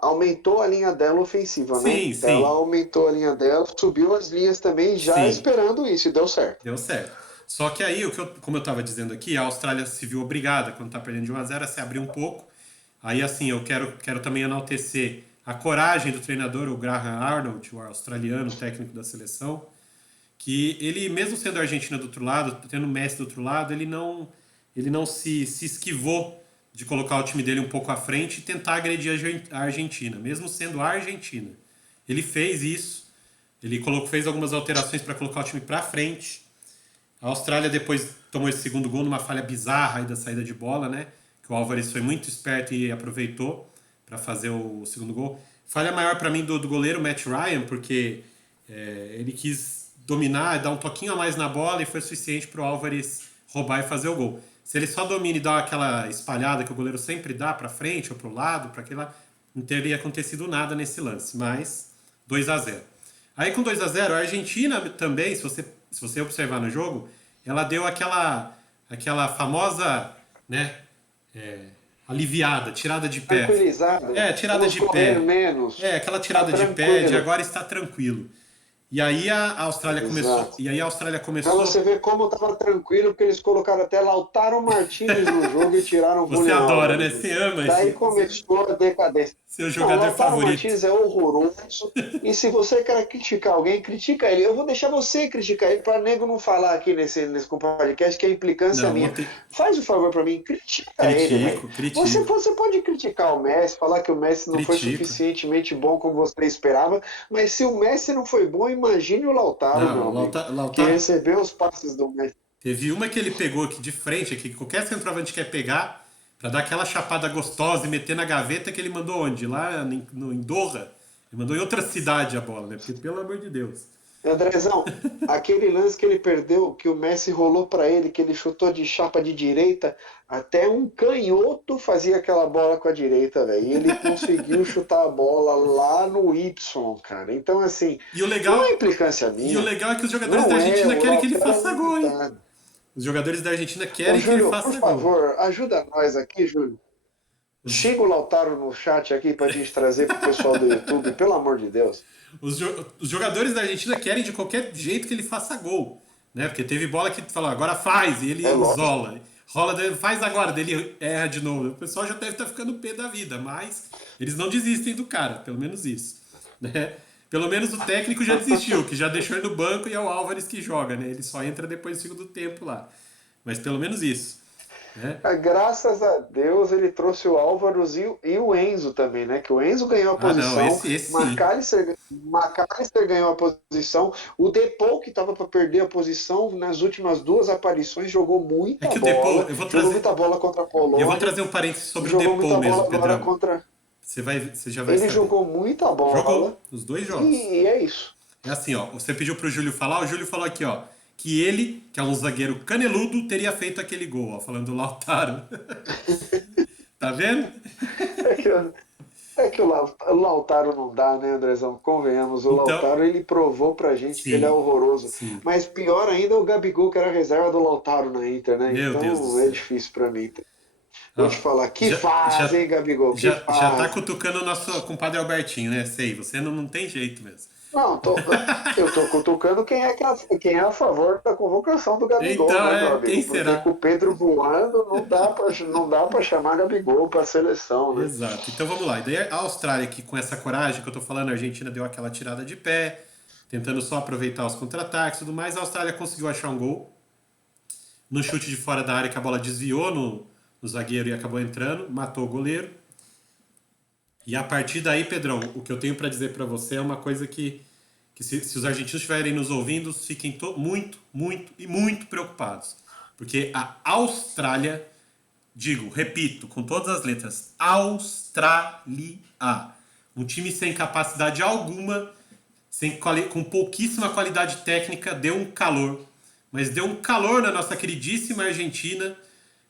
aumentou a linha dela ofensiva, né? Sim, Ela sim, aumentou a linha dela, subiu as linhas também, já sim. esperando isso, e deu certo. Deu certo. Só que aí, como eu estava dizendo aqui, a Austrália se viu obrigada, quando está perdendo de 1-0, a se abrir um pouco. Aí, assim, eu quero também enaltecer a coragem do treinador, o Graham Arnold, o australiano, técnico da seleção, que ele, mesmo sendo a Argentina do outro lado, tendo o Messi do outro lado, ele não se esquivou de colocar o time dele um pouco à frente e tentar agredir a Argentina, mesmo sendo a Argentina. Ele fez isso, ele fez algumas alterações para colocar o time para frente. A Austrália depois tomou esse segundo gol numa falha bizarra aí da saída de bola, né? Que o Álvares foi muito esperto e aproveitou para fazer o segundo gol. Falha maior para mim do goleiro Matt Ryan, porque ele quis dominar, dar um toquinho a mais na bola e foi suficiente para o Álvares roubar e fazer o gol. Se ele só domina e dá aquela espalhada que o goleiro sempre dá para frente ou para o lado, para aquele lado, não teria acontecido nada nesse lance. Mas 2-0. Aí com 2-0 a Argentina também, se você observar no jogo, ela deu aquela famosa, né, é, aliviada, tirada de pé. Tranquilizado, Tirada vamos de correr pé. menos, Aquela tá tirada de pé de tranquilo. agora está tranquilo. E aí a Austrália começou, Exato. e aí a Austrália Pra você começou. ver como estava tranquilo, porque eles colocaram até Lautaro Martinez no jogo e tiraram o Você Julian adora, né? Álvares. Você ama Daí esse começou a decadência. seu Não, jogador Lautaro favorito. Martinez é horroroso. E se você quer criticar alguém, critica ele. Eu vou deixar você criticar ele para nego não falar aqui nesse podcast que é implicância Não, minha. ontem Faz o favor para mim, critica ele, velho. critico, Você, critico, você pode criticar o Messi, falar que o Messi não foi critico. suficientemente bom como você esperava, mas se o Messi não foi bom, imagine o Lautaro, meu Não, amigo, que Lautaro recebeu os passes do Messi. teve uma que ele pegou aqui de frente, aqui, que qualquer centroavante quer pegar, pra dar aquela chapada gostosa e meter na gaveta que ele mandou onde? Lá em Doha? Ele mandou em outra cidade a bola, né? Porque, pelo amor de Deus. Andrezão, aquele lance que ele perdeu, que o Messi rolou para ele, que ele chutou de chapa de direita, até um canhoto fazia aquela bola com a direita, velho. E ele conseguiu chutar a bola lá no Y, cara. Então, assim, E o não é legal, implicância e o minha. legal é que os jogadores da Não é, Argentina o querem que ele Lautaro é faça gol, hein? limitado. Os jogadores da Argentina Ô, querem que ele Júlio, por faça gol. favor, ajuda nós aqui, Júlio. Os, Xinga o Lautaro no chat aqui pra gente trazer pro pessoal do YouTube, pelo amor de Deus. os jogadores da Argentina querem de qualquer jeito que ele faça gol, né? Porque teve bola que falou, agora faz, e ele É lógico. isola. Rola, faz agora, dele erra de novo. O pessoal já deve estar ficando pé da vida, mas eles não desistem do cara, pelo menos isso. Né? Pelo menos o técnico já desistiu, que já deixou ele no banco e é o Álvares que joga, né? Ele só entra depois do segundo tempo lá. Mas pelo menos isso. Né? Graças a Deus ele trouxe o Álvaro e o Enzo também, né? Que o Enzo ganhou a Ah, não, posição, esse sim. McAllister ganhou a posição, o Depou, que estava para perder a posição nas últimas duas aparições, É que o Depou, jogou muita bola contra a eu vou Polônia trazer um parênteses e sobre o jogou Depou muita mesmo, bola agora Pedrão. contra. Você já vai Ele saber. jogou muita bola Jogou os dois jogos. e é isso. É assim, ó. Você pediu pro Júlio falar, o Júlio falou aqui, ó. Que ele, que é um zagueiro caneludo, teria feito aquele gol, ó. Falando do Lautaro. Tá vendo? É que, o Lautaro não dá, né, Andrezão? Convenhamos, o Então, Lautaro ele provou pra gente que ele é sim, horroroso. sim. Mas pior ainda é o Gabigol, que era a reserva do Lautaro na Inter, né? Meu Deus do Então é céu. difícil pra mim. Vou te Ó, falar, que já, fase, já, hein, Gabigol? Que já tá fase. cutucando o nosso compadre Albertinho, né? Sei, você não tem jeito mesmo. Não, eu tô cutucando quem é a favor da convocação do Gabigol, Então, né, meu quem amigo? Porque será? com o Pedro voando não dá pra chamar Gabigol pra seleção, né? Exato. Então vamos lá. E daí a Austrália, que com essa coragem que eu tô falando, a Argentina deu aquela tirada de pé, tentando só aproveitar os contra-ataques e tudo mais. A Austrália conseguiu achar um gol no chute de fora da área que a bola desviou no zagueiro e acabou entrando, matou o goleiro. E a partir daí, Pedrão, o que eu tenho para dizer para você é uma coisa que se os argentinos estiverem nos ouvindo, fiquem muito, muito e muito preocupados. Porque a Austrália, digo, repito, com todas as letras, Austrália, um time sem capacidade alguma, com pouquíssima qualidade técnica, deu um calor. Mas deu um calor na nossa queridíssima Argentina,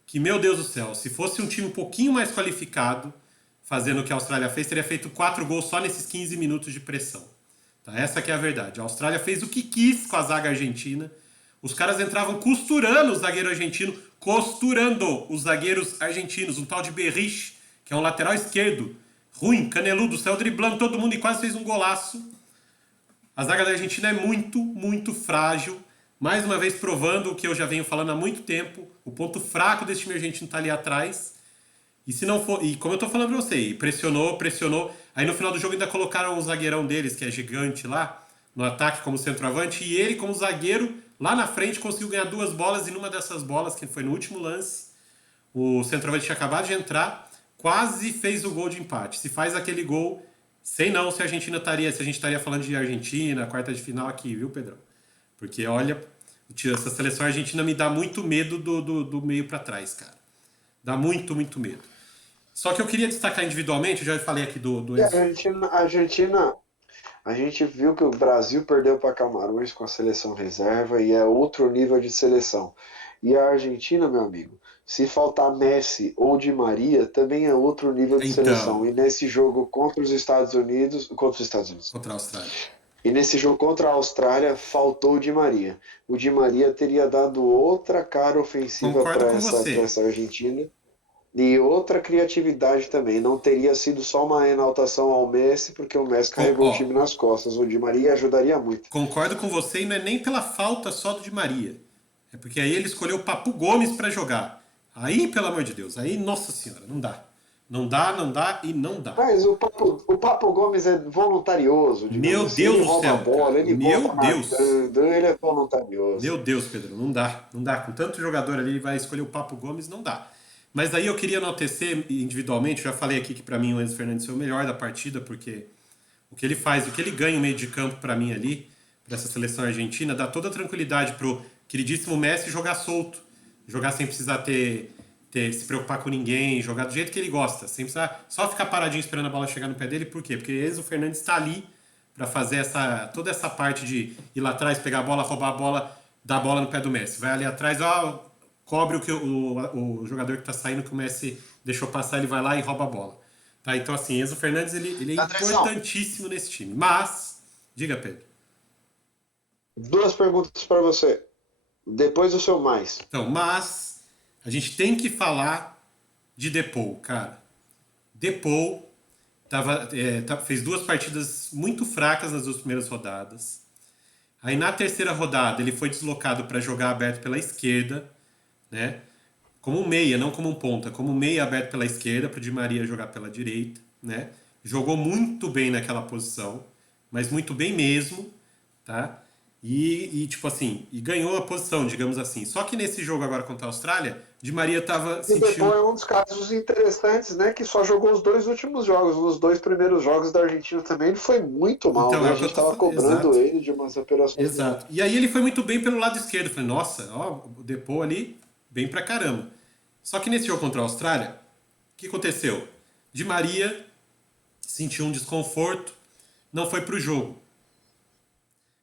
que, meu Deus do céu, se fosse um time um pouquinho mais qualificado, fazendo o que a Austrália fez, teria feito 4 gols só nesses 15 minutos de pressão. Tá? Essa que é a verdade. A Austrália fez o que quis com a zaga argentina. Os caras entravam costurando o zagueiro argentino, costurando os zagueiros argentinos. Um tal de Berrich, que é um lateral esquerdo, ruim, caneludo, saiu driblando todo mundo e quase fez um golaço. A zaga da Argentina é muito, muito frágil. Mais uma vez provando o que eu já venho falando há muito tempo. O ponto fraco desse time argentino está ali atrás. E se não for. E como eu tô falando pra você, pressionou, pressionou. Aí no final do jogo ainda colocaram o zagueirão deles, que é gigante lá, no ataque como centroavante. E ele, como zagueiro, lá na frente, conseguiu ganhar 2 bolas. E numa dessas bolas, que foi no último lance, o centroavante tinha acabado de entrar, quase fez o gol de empate. Se faz aquele gol, sei não se a Argentina estaria. Se a gente estaria falando de Argentina, quarta de final aqui, viu, Pedrão? Porque olha, essa seleção argentina me dá muito medo do meio pra trás, cara. Dá muito, muito medo. Só que eu queria destacar individualmente, eu já falei aqui do E Enzo. A gente viu que o Brasil perdeu para Camarões com a seleção reserva e é outro nível de seleção. E a Argentina, meu amigo, se faltar Messi ou Di Maria, também é outro nível de Então, seleção. E nesse jogo contra os Estados Unidos. contra a Austrália. E nesse jogo contra a Austrália, faltou o Di Maria. O Di Maria teria dado outra cara ofensiva Concordo para com para você. essa Argentina. E outra criatividade também. Não teria sido só uma enaltação ao Messi, porque o Messi carregou o time Ó, nas costas. O Di Maria ajudaria muito. concordo com você e não é nem pela falta só do Di Maria. É porque aí ele escolheu o Papu Gomes pra jogar. Aí, pelo amor de Deus, aí, nossa senhora, não dá. Não dá, não dá e não dá. Mas o Papo Gomes é voluntarioso, digamos Meu assim. Deus Ele do rouba a céu, cara. bola, ele Meu volta Deus. marcando, ele é voluntarioso. Meu Deus, Pedro, não dá. Não dá. Com tanto jogador ali, ele vai escolher o Papo Gomes, não dá. Mas aí eu queria enaltecer individualmente, já falei aqui que pra mim o Enzo Fernandes foi o melhor da partida, porque o que ele faz, o que ele ganha no meio de campo pra mim ali, pra essa seleção argentina, dá toda a tranquilidade pro queridíssimo Messi jogar solto. Jogar sem precisar se preocupar com ninguém, jogar do jeito que ele gosta, sem precisar só ficar paradinho esperando a bola chegar no pé dele. Por quê? Porque Enzo Fernandes está ali para fazer toda essa parte de ir lá atrás, pegar a bola, roubar a bola, dar a bola no pé do Messi. Vai ali atrás, ó, cobre o jogador que está saindo que o Messi deixou passar, ele vai lá e rouba a bola. Tá? Então, assim, Enzo Fernandes ele é Andrezão, importantíssimo nesse time. Mas, diga, Pedro. duas perguntas para você. Depois do seu mais. Então, mas a gente tem que falar de Depou, cara. Depou fez 2 partidas muito fracas nas 2 primeiras rodadas. Aí na terceira rodada ele foi deslocado para jogar aberto pela esquerda, né? Como um meia, não como um ponta, como um meia aberto pela esquerda para o Di Maria jogar pela direita, né? Jogou muito bem naquela posição, mas muito bem mesmo, tá? Tipo assim, e ganhou a posição, digamos assim. Só que nesse jogo agora contra a Austrália, Di Maria tava O Depô sentiu. é um dos casos interessantes, né? Que só jogou os 2 últimos jogos. Nos 2 primeiros jogos da Argentina também ele foi muito mal, Então, né? é A o que eu gente tô estava falando. cobrando Exato. ele de umas operações. Exato. E aí ele foi muito bem pelo lado esquerdo. Falei, nossa, ó, o Depô ali, bem pra caramba. Só que nesse jogo contra a Austrália, o que aconteceu? Di Maria sentiu um desconforto, não foi para o jogo.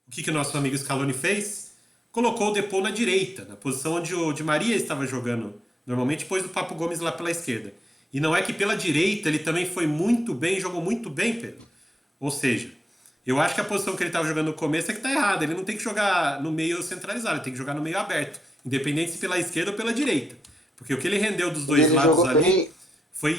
O que o nosso amigo Scaloni fez? Colocou o Depou na direita, na posição onde o Di Maria estava jogando normalmente, pôs o Papo Gomes lá pela esquerda. E não é que pela direita ele também foi muito bem, jogou muito bem, Pedro. Ou seja, eu acho que a posição que ele estava jogando no começo é que está errada. Ele não tem que jogar no meio centralizado, ele tem que jogar no meio aberto, independente se pela esquerda ou pela direita. Porque o que ele rendeu dos dois Ele lados jogou ali bem,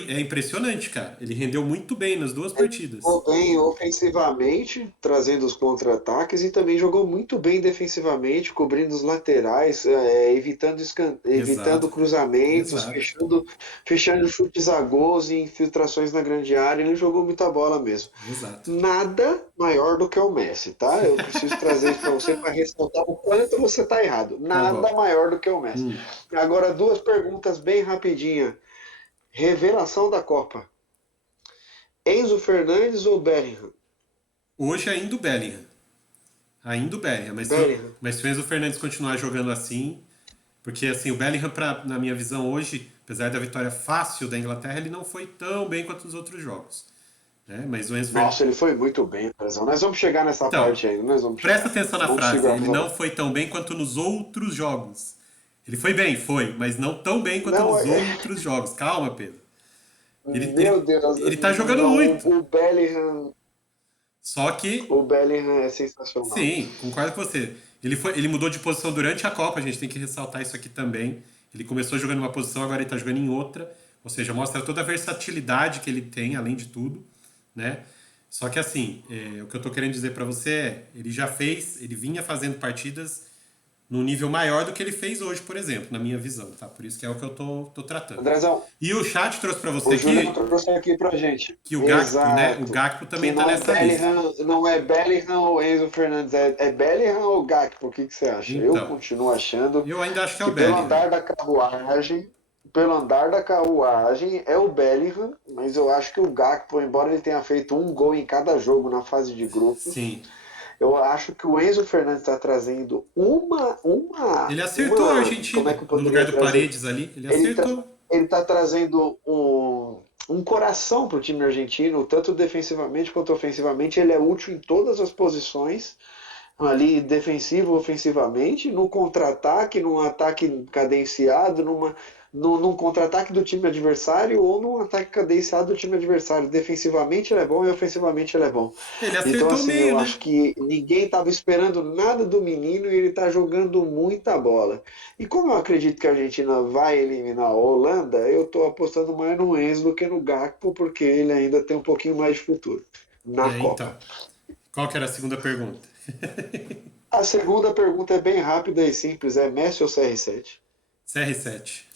é impressionante, cara. Ele rendeu muito bem nas duas partidas. jogou bem ofensivamente, trazendo os contra-ataques, e também jogou muito bem defensivamente, cobrindo os laterais, evitando Exato. cruzamentos, Exato. fechando chutes a gols e infiltrações na grande área. Ele jogou muita bola mesmo. Exato. Nada maior do que o Messi, tá? Eu preciso trazer isso para você para ressaltar o quanto você está errado. Tá Nada bom. maior do que o Messi. Agora, duas perguntas bem rapidinha. Revelação da Copa. Enzo Fernandes ou Bellingham? Hoje ainda o Bellingham. Ainda o Bellingham. Bellingham. Mas se o Enzo Fernandes continuar jogando assim, porque assim, o Bellingham, na minha visão hoje, apesar da vitória fácil da Inglaterra, ele não foi tão bem quanto nos outros jogos. Né? Mas o Enzo Fernandes. Nossa, ele foi muito bem, Brasil. Nós vamos chegar nessa Então, parte ainda, nós vamos presta chegar. atenção na Vamos frase. segurar Ele essa não bola. foi tão bem quanto nos outros jogos. Ele foi bem, foi, mas não tão bem quanto Não, nos outros jogos. Calma, Pedro. meu Deus, Ele tá jogando não, muito. Só que O Bellingham é sensacional. sim, concordo com você. Ele mudou de posição durante a Copa, a gente tem que ressaltar isso aqui também. Ele começou jogando em uma posição, agora ele está jogando em outra. Ou seja, mostra toda a versatilidade que ele tem, além de tudo. Né? Só que assim, o que eu estou querendo dizer para você é, ele vinha fazendo partidas num nível maior do que ele fez hoje, por exemplo, na minha visão. Tá? Por isso que é o que eu tô tratando. Andrezão, E o chat trouxe para você o Julião aqui trouxe aqui pra gente. que o Gakpo, né? O Exato. Gakpo também Que está nessa lista. Não é Bellingham ou Enzo Fernandes, é Bellingham ou Gakpo? O que você acha? Eu Então, continuo achando eu ainda acho que é que o Bellingham. pelo andar da carruagem é o Bellingham, mas eu acho que o Gakpo, embora ele tenha feito um gol em cada jogo na fase de grupos, Sim. eu acho que o Enzo Fernandes está trazendo Ele acertou a como é Argentina. que eu No lugar poderia do trazer? Paredes ali, ele Ele acertou. está trazendo um coração para o time argentino, tanto defensivamente quanto ofensivamente. Ele é útil em todas as posições, ali defensivo, ofensivamente, no contra-ataque, num ataque cadenciado, num contra-ataque do time adversário ou num ataque cadenciado do time adversário. Defensivamente ele é bom e ofensivamente ele é bom. Ele Então, acertou o assim, meio, eu né? acho que ninguém estava esperando nada do menino e ele está jogando muita bola. E como eu acredito que a Argentina vai eliminar a Holanda, eu estou apostando mais no Enzo do que no Gakpo, porque ele ainda tem um pouquinho mais de futuro na Copa. Então. Qual que era a segunda pergunta? A segunda pergunta é bem rápida e simples: é Messi ou CR7? CR7.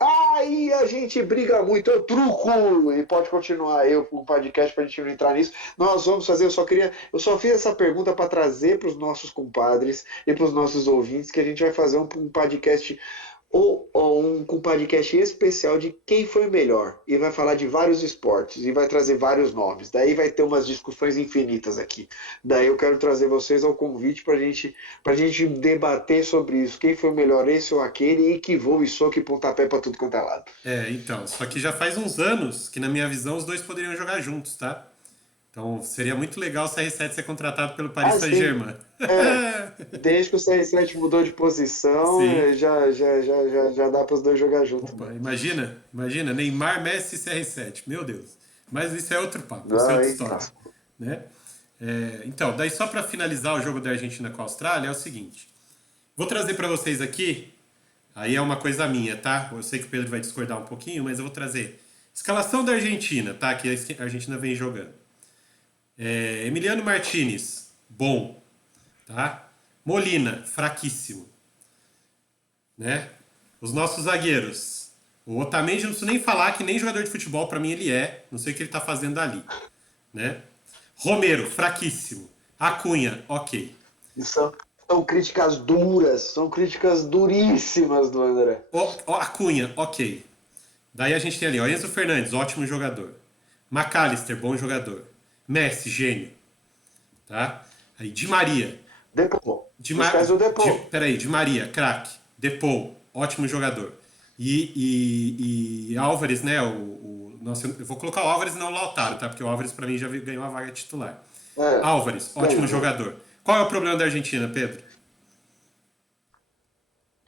Aí a gente briga muito, eu truco! E pode continuar eu com o podcast para a gente não entrar nisso. Nós vamos fazer, eu só fiz essa pergunta para trazer para os nossos compadres e para os nossos ouvintes que a gente vai fazer um podcast ou um podcast especial de quem foi melhor. E vai falar de vários esportes e vai trazer vários nomes. Daí vai ter umas discussões infinitas aqui. Daí eu quero trazer vocês ao convite para gente debater sobre isso. Quem foi melhor, esse ou aquele, e que voo e soco e pontapé para tudo quanto é lado. Então. Só que já faz uns anos que, na minha visão, os dois poderiam jogar juntos, tá? Então seria muito legal o CR7 ser contratado pelo Paris Ah, sim. Saint-Germain. É, desde que o CR7 mudou de posição, Sim. já dá para os dois jogar junto, né? Opa, imagina, Neymar, Messi e CR7. Meu Deus. Mas isso é outro papo, isso é Ah, outra eita. história. Né? Então, daí só para finalizar o jogo da Argentina com a Austrália, é o seguinte. Vou trazer para vocês aqui, aí é uma coisa minha, tá? Eu sei que o Pedro vai discordar um pouquinho, mas eu vou trazer. Escalação da Argentina, tá? Que a Argentina vem jogando. Emiliano Martinez, bom. Tá? Molina, fraquíssimo. Né? Os nossos zagueiros. O Otamendi, não preciso nem falar que nem jogador de futebol, para mim ele é. Não sei o que ele tá fazendo ali. Né? Romero, fraquíssimo. Acunha, ok. São críticas duras, são críticas duríssimas do André. Acunha, ok. Daí a gente tem ali, Enzo Fernandes, ótimo jogador. McAllister, bom jogador. Messi, gênio. Tá? Aí, Di Maria. Depô. Esquece o Depô. Peraí, Di Maria, craque. Depou, ótimo jogador. E Álvares, né? Nossa, eu vou colocar o Álvares e não o Lautaro, tá? Porque o Álvares, pra mim, já ganhou a vaga titular. É, Álvares, ótimo ganhou. jogador. Qual é o problema da Argentina, Pedro?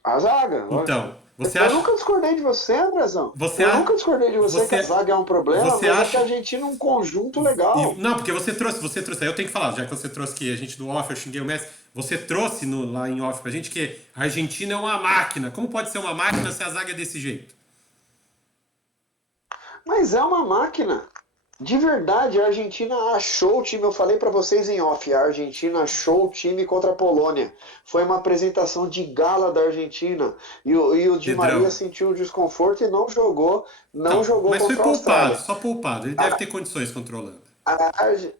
A zaga, lógico. Então, você Eu acha. nunca discordei de você, Andrezão. Você, Eu nunca discordei de você que a você, zaga é um problema, você mas é que a acha. Argentina é um conjunto legal. Não, porque você trouxe. Aí eu tenho que falar, já que você trouxe que a gente do off, eu xinguei o Messi. Você trouxe lá em off pra gente que a Argentina é uma máquina. Como pode ser uma máquina se a zaga é desse jeito? Mas é uma máquina. De verdade, a Argentina achou o time. Eu falei para vocês em off. A Argentina achou o time contra a Polônia. Foi uma apresentação de gala da Argentina. E o Di Maria Pedrão. sentiu um desconforto e não jogou. Não Então, jogou mas foi contra a poupado, Austrália. só poupado. Ele deve ter condições contra a Holanda. A, Arge-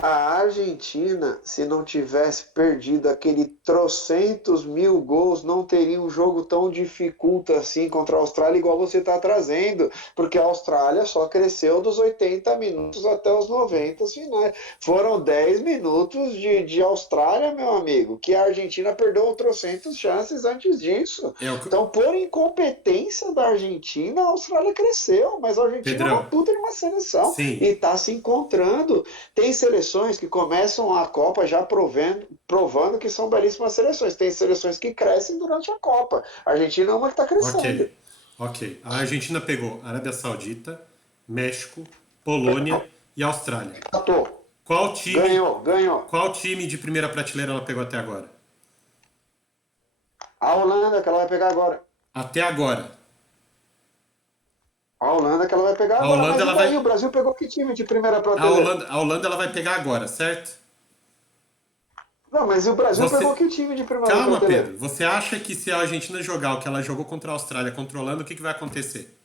A Argentina, se não tivesse perdido aquele trocentos mil gols, não teria um jogo tão dificulto assim contra a Austrália, igual você está trazendo, porque a Austrália só cresceu dos 80 minutos até os 90 finais. Foram 10 minutos de Austrália, meu amigo, que a Argentina perdeu trocentos chances antes disso. É o Então, por incompetência da Argentina, a Austrália cresceu, mas a Argentina é uma Pedrão. puta de uma seleção e Sim. está se encontrando. Tem seleções que começam a Copa já provando que são belíssimas seleções. Tem seleções que crescem durante a Copa. A Argentina é uma que está crescendo. Ok. Ok. A Argentina pegou Arábia Saudita, México, Polônia e Austrália. Empatou. Qual time, Ganhou. qual time de primeira prateleira ela pegou até agora? A Holanda que ela vai pegar agora. Até agora. A Holanda que ela vai pegar A agora. Holanda Mas ela e daí? vai. O Brasil pegou que time de primeira A prateleira? Holanda, a Holanda ela vai pegar agora, certo? Não, mas e o Brasil pegou Você. que time de primeira Calma, prateleira? Pedro. Você acha que se a Argentina jogar o que ela jogou contra a Austrália, controlando, o que vai acontecer?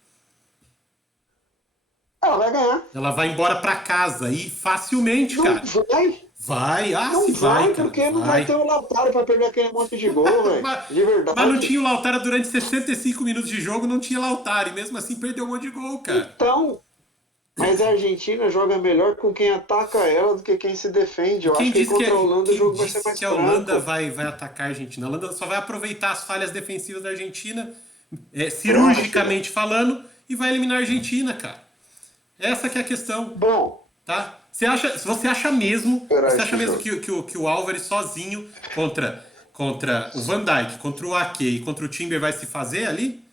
Ela vai ganhar. Ela vai embora pra casa e facilmente, Não cara. vai. Vai, Não se vai, vai, cara. porque não vai Vai. ter o Lautaro para perder aquele monte de gol, velho. Mas, De mas não verdade. tinha o Lautaro durante 65 minutos de jogo, não tinha Lautaro. E mesmo assim perdeu um monte de gol, cara. Então, mas a Argentina joga melhor com quem ataca ela do que quem se defende. E Eu acho que contra a Holanda o quem jogo vai ser disse mais que a Holanda franco. vai atacar a Argentina? A Holanda só vai aproveitar as falhas defensivas da Argentina, Você acha? cirurgicamente falando, e vai eliminar a Argentina, cara. Essa que é a questão, Bom, tá? Você acha mesmo, esperar você acha esse mesmo jogo. que o Álvares sozinho contra o Van Dijk, contra o Ake e contra o Timber vai se fazer ali?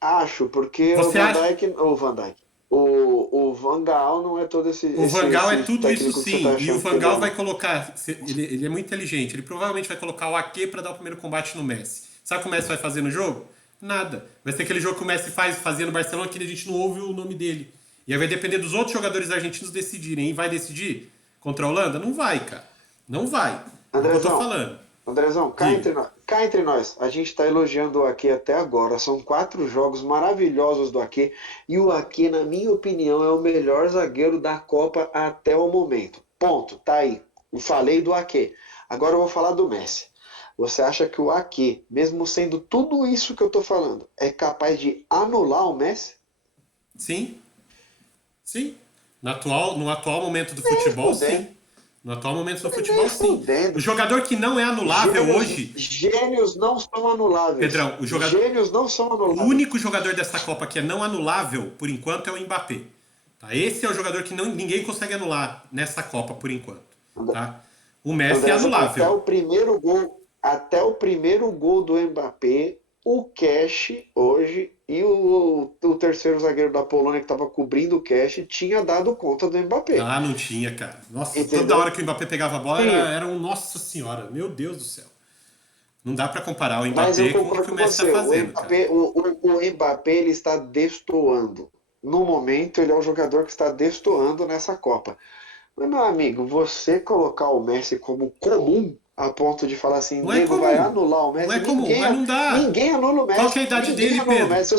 Acho, porque o Você Van acha? Dijk, o Van Dijk, o Van Gaal não é todo esse, O esse, Van Gaal é esse tudo isso técnico que você tá sim. E o achando que Van ele é, Gaal vai não. colocar. Ele é muito inteligente. Ele provavelmente vai colocar o Ake para dar o primeiro combate no Messi. Sabe o que o Messi vai fazer no jogo? Nada. Vai ser aquele jogo que o Messi fazia no Barcelona que a gente não ouve o nome dele. E aí vai depender dos outros jogadores argentinos decidirem. E vai decidir contra a Holanda? Não vai, cara. Não vai. É o que eu tô Andrezão, falando. Andrezão, Diga. cá entre nós, a gente está elogiando o Ake até agora. São 4 jogos maravilhosos do Ake. E o Ake, na minha opinião, é o melhor zagueiro da Copa até o momento. Ponto, tá aí. Eu falei do Ake. Agora eu vou falar do Messi. Você acha que o Ake, mesmo sendo tudo isso que eu tô falando, é capaz de anular o Messi? Sim. Sim. No atual momento do Nem futebol, fudendo. sim. No atual momento do Nem futebol, sim. O fudendo. jogador que não é anulável Gênios, hoje. gênios não são anuláveis. Pedrão, Gênios não são o anuláveis. único jogador dessa Copa que é não anulável, por enquanto, é o Mbappé. Tá? Esse é o jogador que ninguém consegue anular nessa Copa, por enquanto. Tá? O Messi é André, anulável. até o primeiro gol do Mbappé, o Cash hoje e o terceiro zagueiro da Polônia que estava cobrindo o Cash tinha dado conta do Mbappé. Ah, não tinha, cara. Nossa, toda hora Entendeu? que o Mbappé pegava a bola Sim, era um Nossa Senhora, meu Deus do céu. Não dá pra comparar o mas eu Mbappé com o que concordo o com Messi tá você. O fazendo, cara. Mbappé, o Mbappé ele está destoando. No momento, ele é um jogador que está destoando nessa Copa. Mas, meu amigo, você colocar o Messi como comum a ponto de falar assim, Não é nego vai comum. anular o Não Messi, é comum, mas não dá. ninguém anula o Qual que é Messi, a idade ninguém dele, anula o Pedro? Messi. O,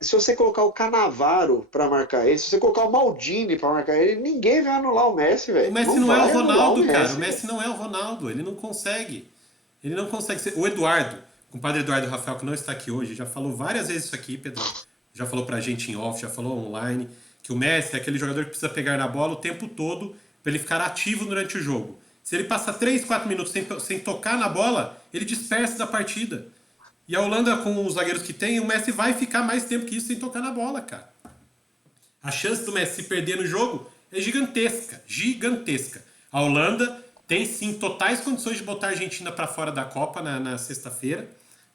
se você colocar o Canavaro para marcar ele, se você colocar o Maldini para marcar ele, ninguém vai anular o Messi, O velho. Messi Não não é o vai anular o Ronaldo, cara. O Messi, Messi velho. não é o Ronaldo. Ele não consegue. Ele não consegue ser. O Eduardo, o compadre Eduardo Rafael, que não está aqui hoje, já falou várias vezes isso aqui, Pedro. Já falou pra gente em off, já falou online, que o Messi é aquele jogador que precisa pegar na bola o tempo todo para ele ficar ativo durante o jogo. Se ele passa 3, 4 minutos sem tocar na bola, ele dispersa da partida. E a Holanda, com os zagueiros que tem, o Messi vai ficar mais tempo que isso sem tocar na bola, cara. A chance do Messi se perder no jogo é gigantesca, gigantesca. A Holanda tem sim totais condições de botar a Argentina para fora da Copa na sexta-feira,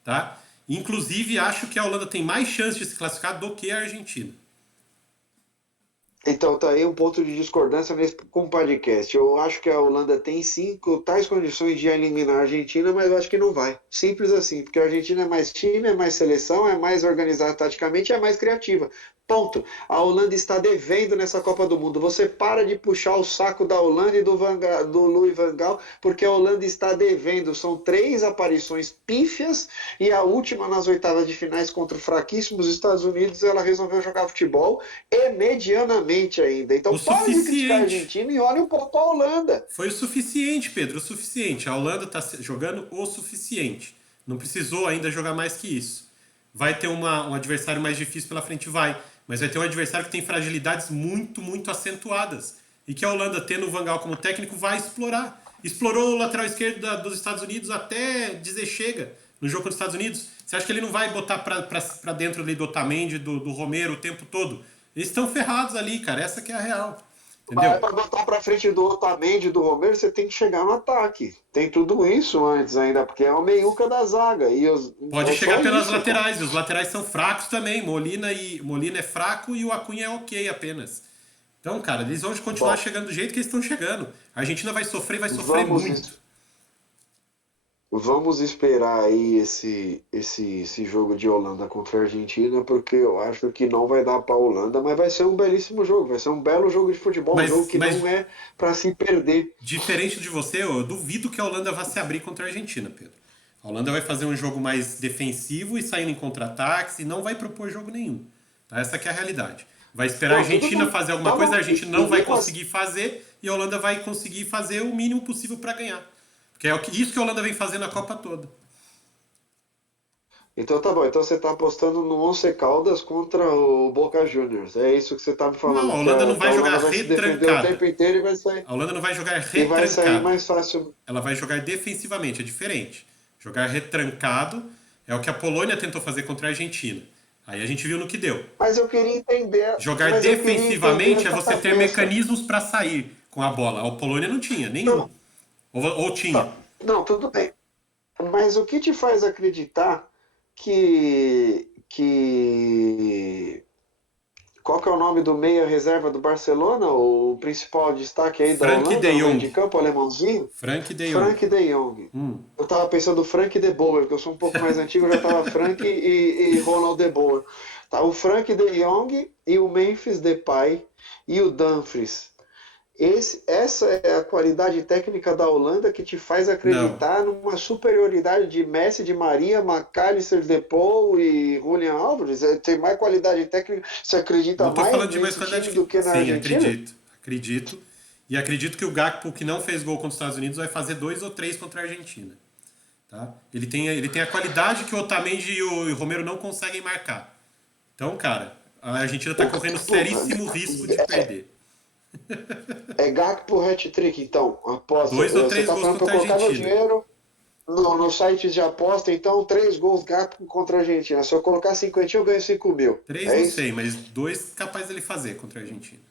tá? Inclusive, acho que a Holanda tem mais chance de se classificar do que a Argentina. Então tá aí um ponto de discordância nesse com o podcast. Eu acho que a Holanda tem sim tais condições de eliminar a Argentina, mas eu acho que não vai. Simples assim, porque a Argentina é mais time, é mais seleção, é mais organizada taticamente, é mais criativa. Ponto. A Holanda está devendo nessa Copa do Mundo. Você para de puxar o saco da Holanda e do Louis van Gaal, porque a Holanda está devendo. São 3 aparições pífias e a última nas oitavas de finais contra o fraquíssimos Estados Unidos, ela resolveu jogar futebol e medianamente ainda. Então O para de criticar a suficiente. Argentina e olhe um pouco a Holanda. Foi o suficiente, Pedro, o suficiente. A Holanda está jogando o suficiente. Não precisou ainda jogar mais que isso. Vai ter um adversário mais difícil pela frente, vai. Mas vai ter um adversário que tem fragilidades muito, muito acentuadas. E que a Holanda, tendo o Van Gaal como técnico, vai explorar. Explorou o lateral esquerdo dos Estados Unidos até dizer chega no jogo contra os Estados Unidos. Você acha que ele não vai botar pra dentro ali do Otamendi, do Romero o tempo todo? Eles estão ferrados ali, cara. Essa que é a real. Mas Entendeu? para botar para frente do Otamendi e do Romero, você tem que chegar no ataque. Tem tudo isso antes ainda, porque é o meiuca da zaga. Pode É só chegar pelas isso, pô. laterais, e os laterais são fracos também. Molina é fraco e o Acunha é ok apenas. Então, cara, eles vão continuar Bom, chegando do jeito que eles estão chegando. A Argentina vai sofrer vamos muito. Vamos esperar aí esse jogo de Holanda contra a Argentina, porque eu acho que não vai dar para a Holanda, mas vai ser um belíssimo jogo, vai ser um belo jogo de futebol, um jogo que Mas não é para se perder. diferente de você, eu duvido que a Holanda vá se abrir contra a Argentina, Pedro. A Holanda vai fazer um jogo mais defensivo e saindo em contra-ataques e não vai propor jogo nenhum. Tá? Essa que é a realidade. Vai esperar a Não, tudo Argentina bem. fazer alguma Tá coisa, a bom. Argentina não vai conseguir fazer e a Holanda vai conseguir fazer o mínimo possível para ganhar. Porque é isso que a Holanda vem fazendo a Copa toda. Então tá bom, então você está apostando no Once Caldas contra o Boca Juniors. É isso que você está me Não, falando, a que Holanda não que a vai jogar Holanda vai se defender o tempo retrancada. inteiro A Holanda não vai jogar e vai sair retrancada. mais fácil. Ela vai jogar defensivamente, é diferente. Jogar retrancado é o que a Polônia tentou fazer contra a Argentina. Aí a gente viu no que deu. Mas eu queria entender, Jogar mas eu queria entender defensivamente é essa você ter cabeça. mecanismos para sair com a bola. A Polônia não tinha, nenhum. Não, Ou tinha. tá, não, tudo bem. Mas o que te faz acreditar que qual que é o nome do meia reserva do Barcelona, o principal destaque aí da Frank de Holanda no meio Jong. de campo, o alemãozinho? Frank de Jong. Frank de Jong. Hum. Eu tava pensando Frank de Boer, porque eu sou um pouco mais antigo, eu já tava Frank e Ronald de Boer. Tá, o Frank de Jong e o Memphis Depay e o Dumfries. Essa é a qualidade técnica da Holanda que te faz Não. acreditar numa superioridade de Messi, de Maria, McAllister, Depou e Julian Álvares. Tem mais qualidade técnica. Você acredita Não tô mais falando de mais nesse qualidade time do que. que na Sim, Argentina? acredito. Acredito. E acredito que o Gakpo, que não fez gol contra os Estados Unidos, vai fazer 2 ou 3 contra a Argentina. Tá? Ele tem a qualidade que o Otamendi e o Romero não conseguem marcar. Então, cara, a Argentina tá correndo seríssimo risco de perder. É Gakpo hat-trick, então. Aposta. Dois ou Você três está gols falando para contra eu a colocar meu Argentina. dinheiro no site de aposta, então 3 gols Gakpo contra a Argentina. Se eu colocar 50, eu ganho 5 mil. Três É não isso? sei, mas 2 capaz dele fazer contra a Argentina.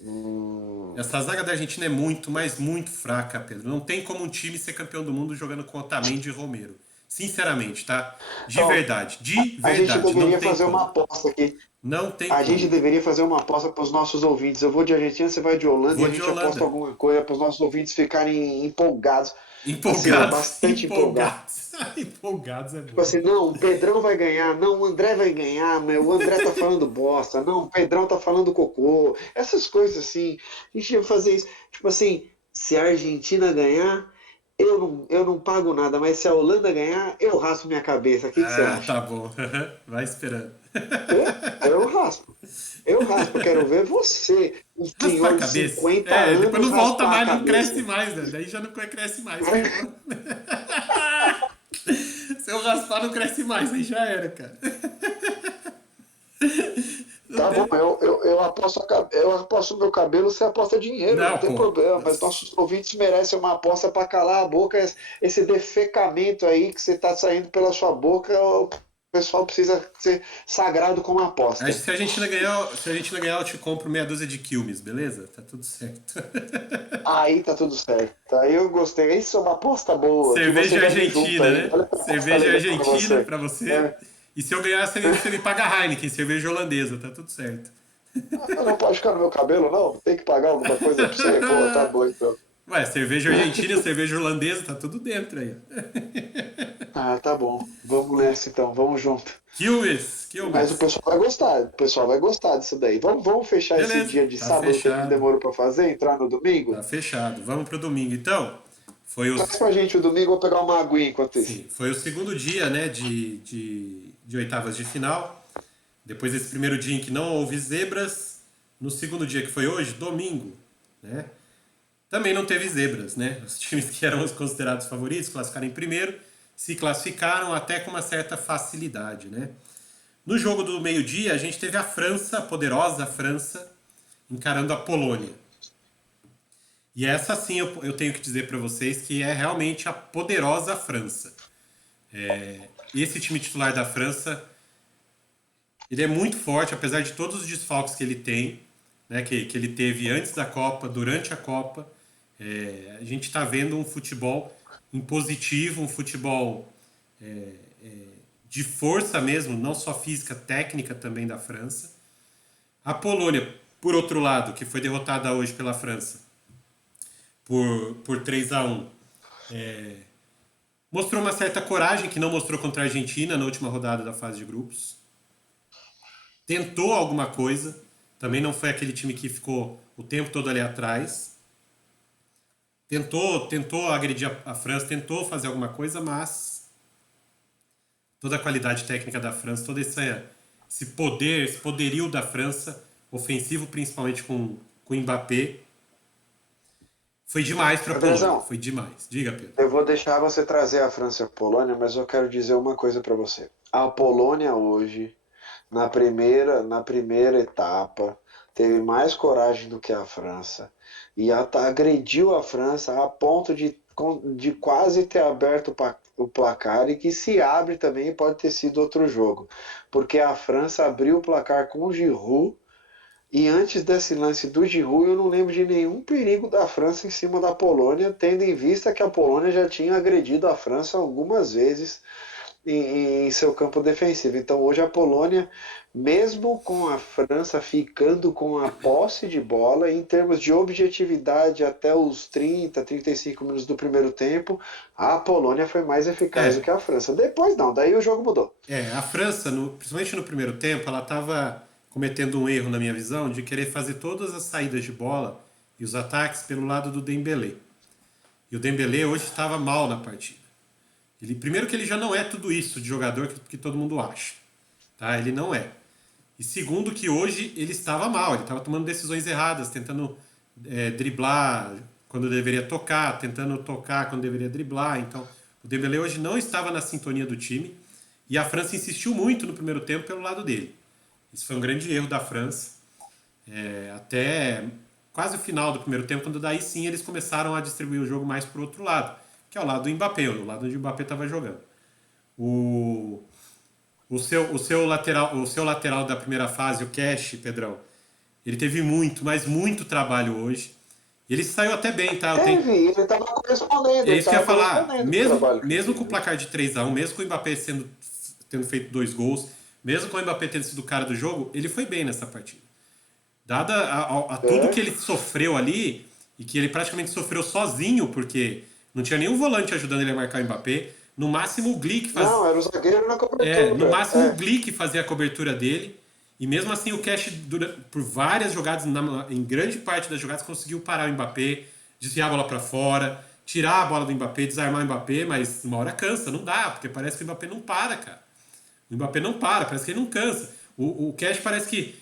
Hum, Essa zaga da Argentina é muito, mas muito fraca, Pedro. Não tem como um time ser campeão do mundo jogando com Otamendi e Romero. Sinceramente, tá? De Então, verdade. De a gente verdade. Não deveria tem fazer uma como. aposta aqui. Não tem A gente como. deveria fazer uma aposta para os nossos ouvintes. Eu vou de Argentina, você vai de Holanda e Vou a de gente aposta Holanda. alguma coisa para os nossos ouvintes ficarem empolgados. Assim, ó, Empolgados. bastante empolgados. Empolgados. Empolgados é Tipo boa. assim, não, o Pedrão vai ganhar, não, o André vai ganhar, meu, o André tá falando bosta, não, o Pedrão tá falando cocô. Essas coisas assim. A gente ia fazer isso. Tipo assim, se a Argentina ganhar, eu não pago nada, mas se a Holanda ganhar, eu raspo minha cabeça. O que que você Ah, acha? tá bom. Vai esperando. Eu raspo. Eu raspo, eu quero ver você, um Raspar a senhor de cabeça. 50 É, depois anos, não volta raspar a mais, não cresce cabeça. mais, né? Daí já não cresce mais. Acabou. Se eu raspar, não cresce mais. Aí já era, cara. Tá bom, eu aposto meu cabelo, você aposta dinheiro, não Não, tem pô. problema. Mas nossos ouvintes merecem uma aposta para calar a boca. Esse defecamento aí que você tá saindo pela sua boca, o pessoal precisa ser sagrado como aposta. Se a Argentina ganhar, se a Argentina ganhar, eu te compro meia dúzia de quilmes, beleza? Tá tudo certo. Aí tá tudo certo. Aí eu gostei. Isso é uma aposta boa, que você Cerveja vai vir junto argentina, ainda. né? Olha que aposta Cerveja legal pra argentina você. pra você. É, E se eu ganhar, você me paga Heineken, cerveja holandesa, tá tudo certo. não pode ficar no meu cabelo, não? Tem que pagar alguma coisa pra você? Pô, tá bom então. Ué, cerveja argentina, cerveja holandesa, tá tudo dentro aí. Ah, tá bom. Vamos nessa então, vamos junto. Quilmes, Mas o Quilmes. pessoal vai gostar, o pessoal vai gostar disso daí. Vamos fechar esse Beleza, dia de tá sábado que a gente fechado. demorou pra fazer, entrar no Tá domingo? fechado. Vamos pro domingo, então. Foi Traz os, pra gente o domingo, eu vou pegar uma aguinha enquanto isso. sim, foi o segundo dia, né, de oitavas de final. Depois desse primeiro dia em que não houve zebras, no segundo dia, que foi hoje, domingo, né? Também não teve zebras, né? Os times que eram os considerados favoritos classificaram em primeiro, se classificaram até com uma certa facilidade, né? No jogo do meio-dia, a gente teve a França, a poderosa França, encarando a Polônia. E essa sim eu tenho que dizer para vocês que é realmente a poderosa França. Esse time titular da França, ele é muito forte, apesar de todos os desfalques que ele tem, né, que ele teve antes da Copa, durante a Copa. A gente está vendo um futebol impositivo, um futebol de força mesmo, não só física, técnica também da França. A Polônia, por outro lado, que foi derrotada hoje pela França por 3-1, mostrou uma certa coragem que não mostrou contra a Argentina na última rodada da fase de grupos. Tentou alguma coisa, também não foi aquele time que ficou o tempo todo ali atrás. Tentou agredir a França, tentou fazer alguma coisa, mas toda a qualidade técnica da França, todo esse poder, esse poderio da França, ofensivo principalmente com o Mbappé, foi demais para a Polônia. Andrezão, Foi demais. Diga, Pedro. eu vou deixar você trazer a França e a Polônia, mas eu quero dizer uma coisa para você. A Polônia hoje, na primeira etapa, teve mais coragem do que a França e agrediu a França a ponto de quase ter aberto o placar e que se abre também pode ter sido outro jogo, porque a França abriu o placar com o Giroud e antes desse lance do Giroud, eu não lembro de nenhum perigo da França em cima da Polônia, tendo em vista que a Polônia já tinha agredido a França algumas vezes em seu campo defensivo. Então hoje a Polônia, mesmo com a França ficando com a posse de bola, em termos de objetividade até os 30, 35 minutos do primeiro tempo, a Polônia foi mais eficaz do É, que a França. Depois não, daí o jogo mudou. a França, principalmente no primeiro tempo, ela estava cometendo um erro, na minha visão, de querer fazer todas as saídas de bola e os ataques pelo lado do Dembélé. E o Dembélé hoje estava mal na partida. Primeiro que ele já não é tudo isso de jogador que todo mundo acha. Tá? Ele não é. E segundo que hoje ele estava mal, ele estava tomando decisões erradas, tentando driblar quando deveria tocar, tentando tocar quando deveria driblar. Então, o Dembélé hoje não estava na sintonia do time e a França insistiu muito no primeiro tempo pelo lado dele. Isso foi um grande erro da França. Até quase o final do primeiro tempo, quando daí sim eles começaram a distribuir o jogo mais para o outro lado, que é o lado do Mbappé, o lado onde o Mbappé estava jogando. O, o seu lateral da primeira fase, o Cash, Pedrão, ele teve muito, mas muito trabalho hoje. Ele saiu até bem, tá? Teve, ele estava correspondendo, É ele isso que eu estava ia falar. correspondendo com o Mesmo, trabalho que ele mesmo com o fez, né? placar de 3-1, mesmo com o Mbappé tendo feito 2 gols, mesmo com o Mbappé tendo sido o cara do jogo, ele foi bem nessa partida. Dada a tudo que É. ele sofreu ali, e que ele praticamente sofreu sozinho, porque não tinha nenhum volante ajudando ele a marcar o Mbappé. No máximo o Glick Não, era o zagueiro na no cobertura. máximo o Glick fazia a cobertura dele. E mesmo assim o Cash, por várias jogadas, em grande parte das jogadas, conseguiu parar o Mbappé, desviar a bola para fora, tirar a bola do Mbappé, desarmar o Mbappé, mas uma hora cansa, não dá, porque parece que o Mbappé não para, cara. O Mbappé não para, parece que ele não cansa. O Cash parece que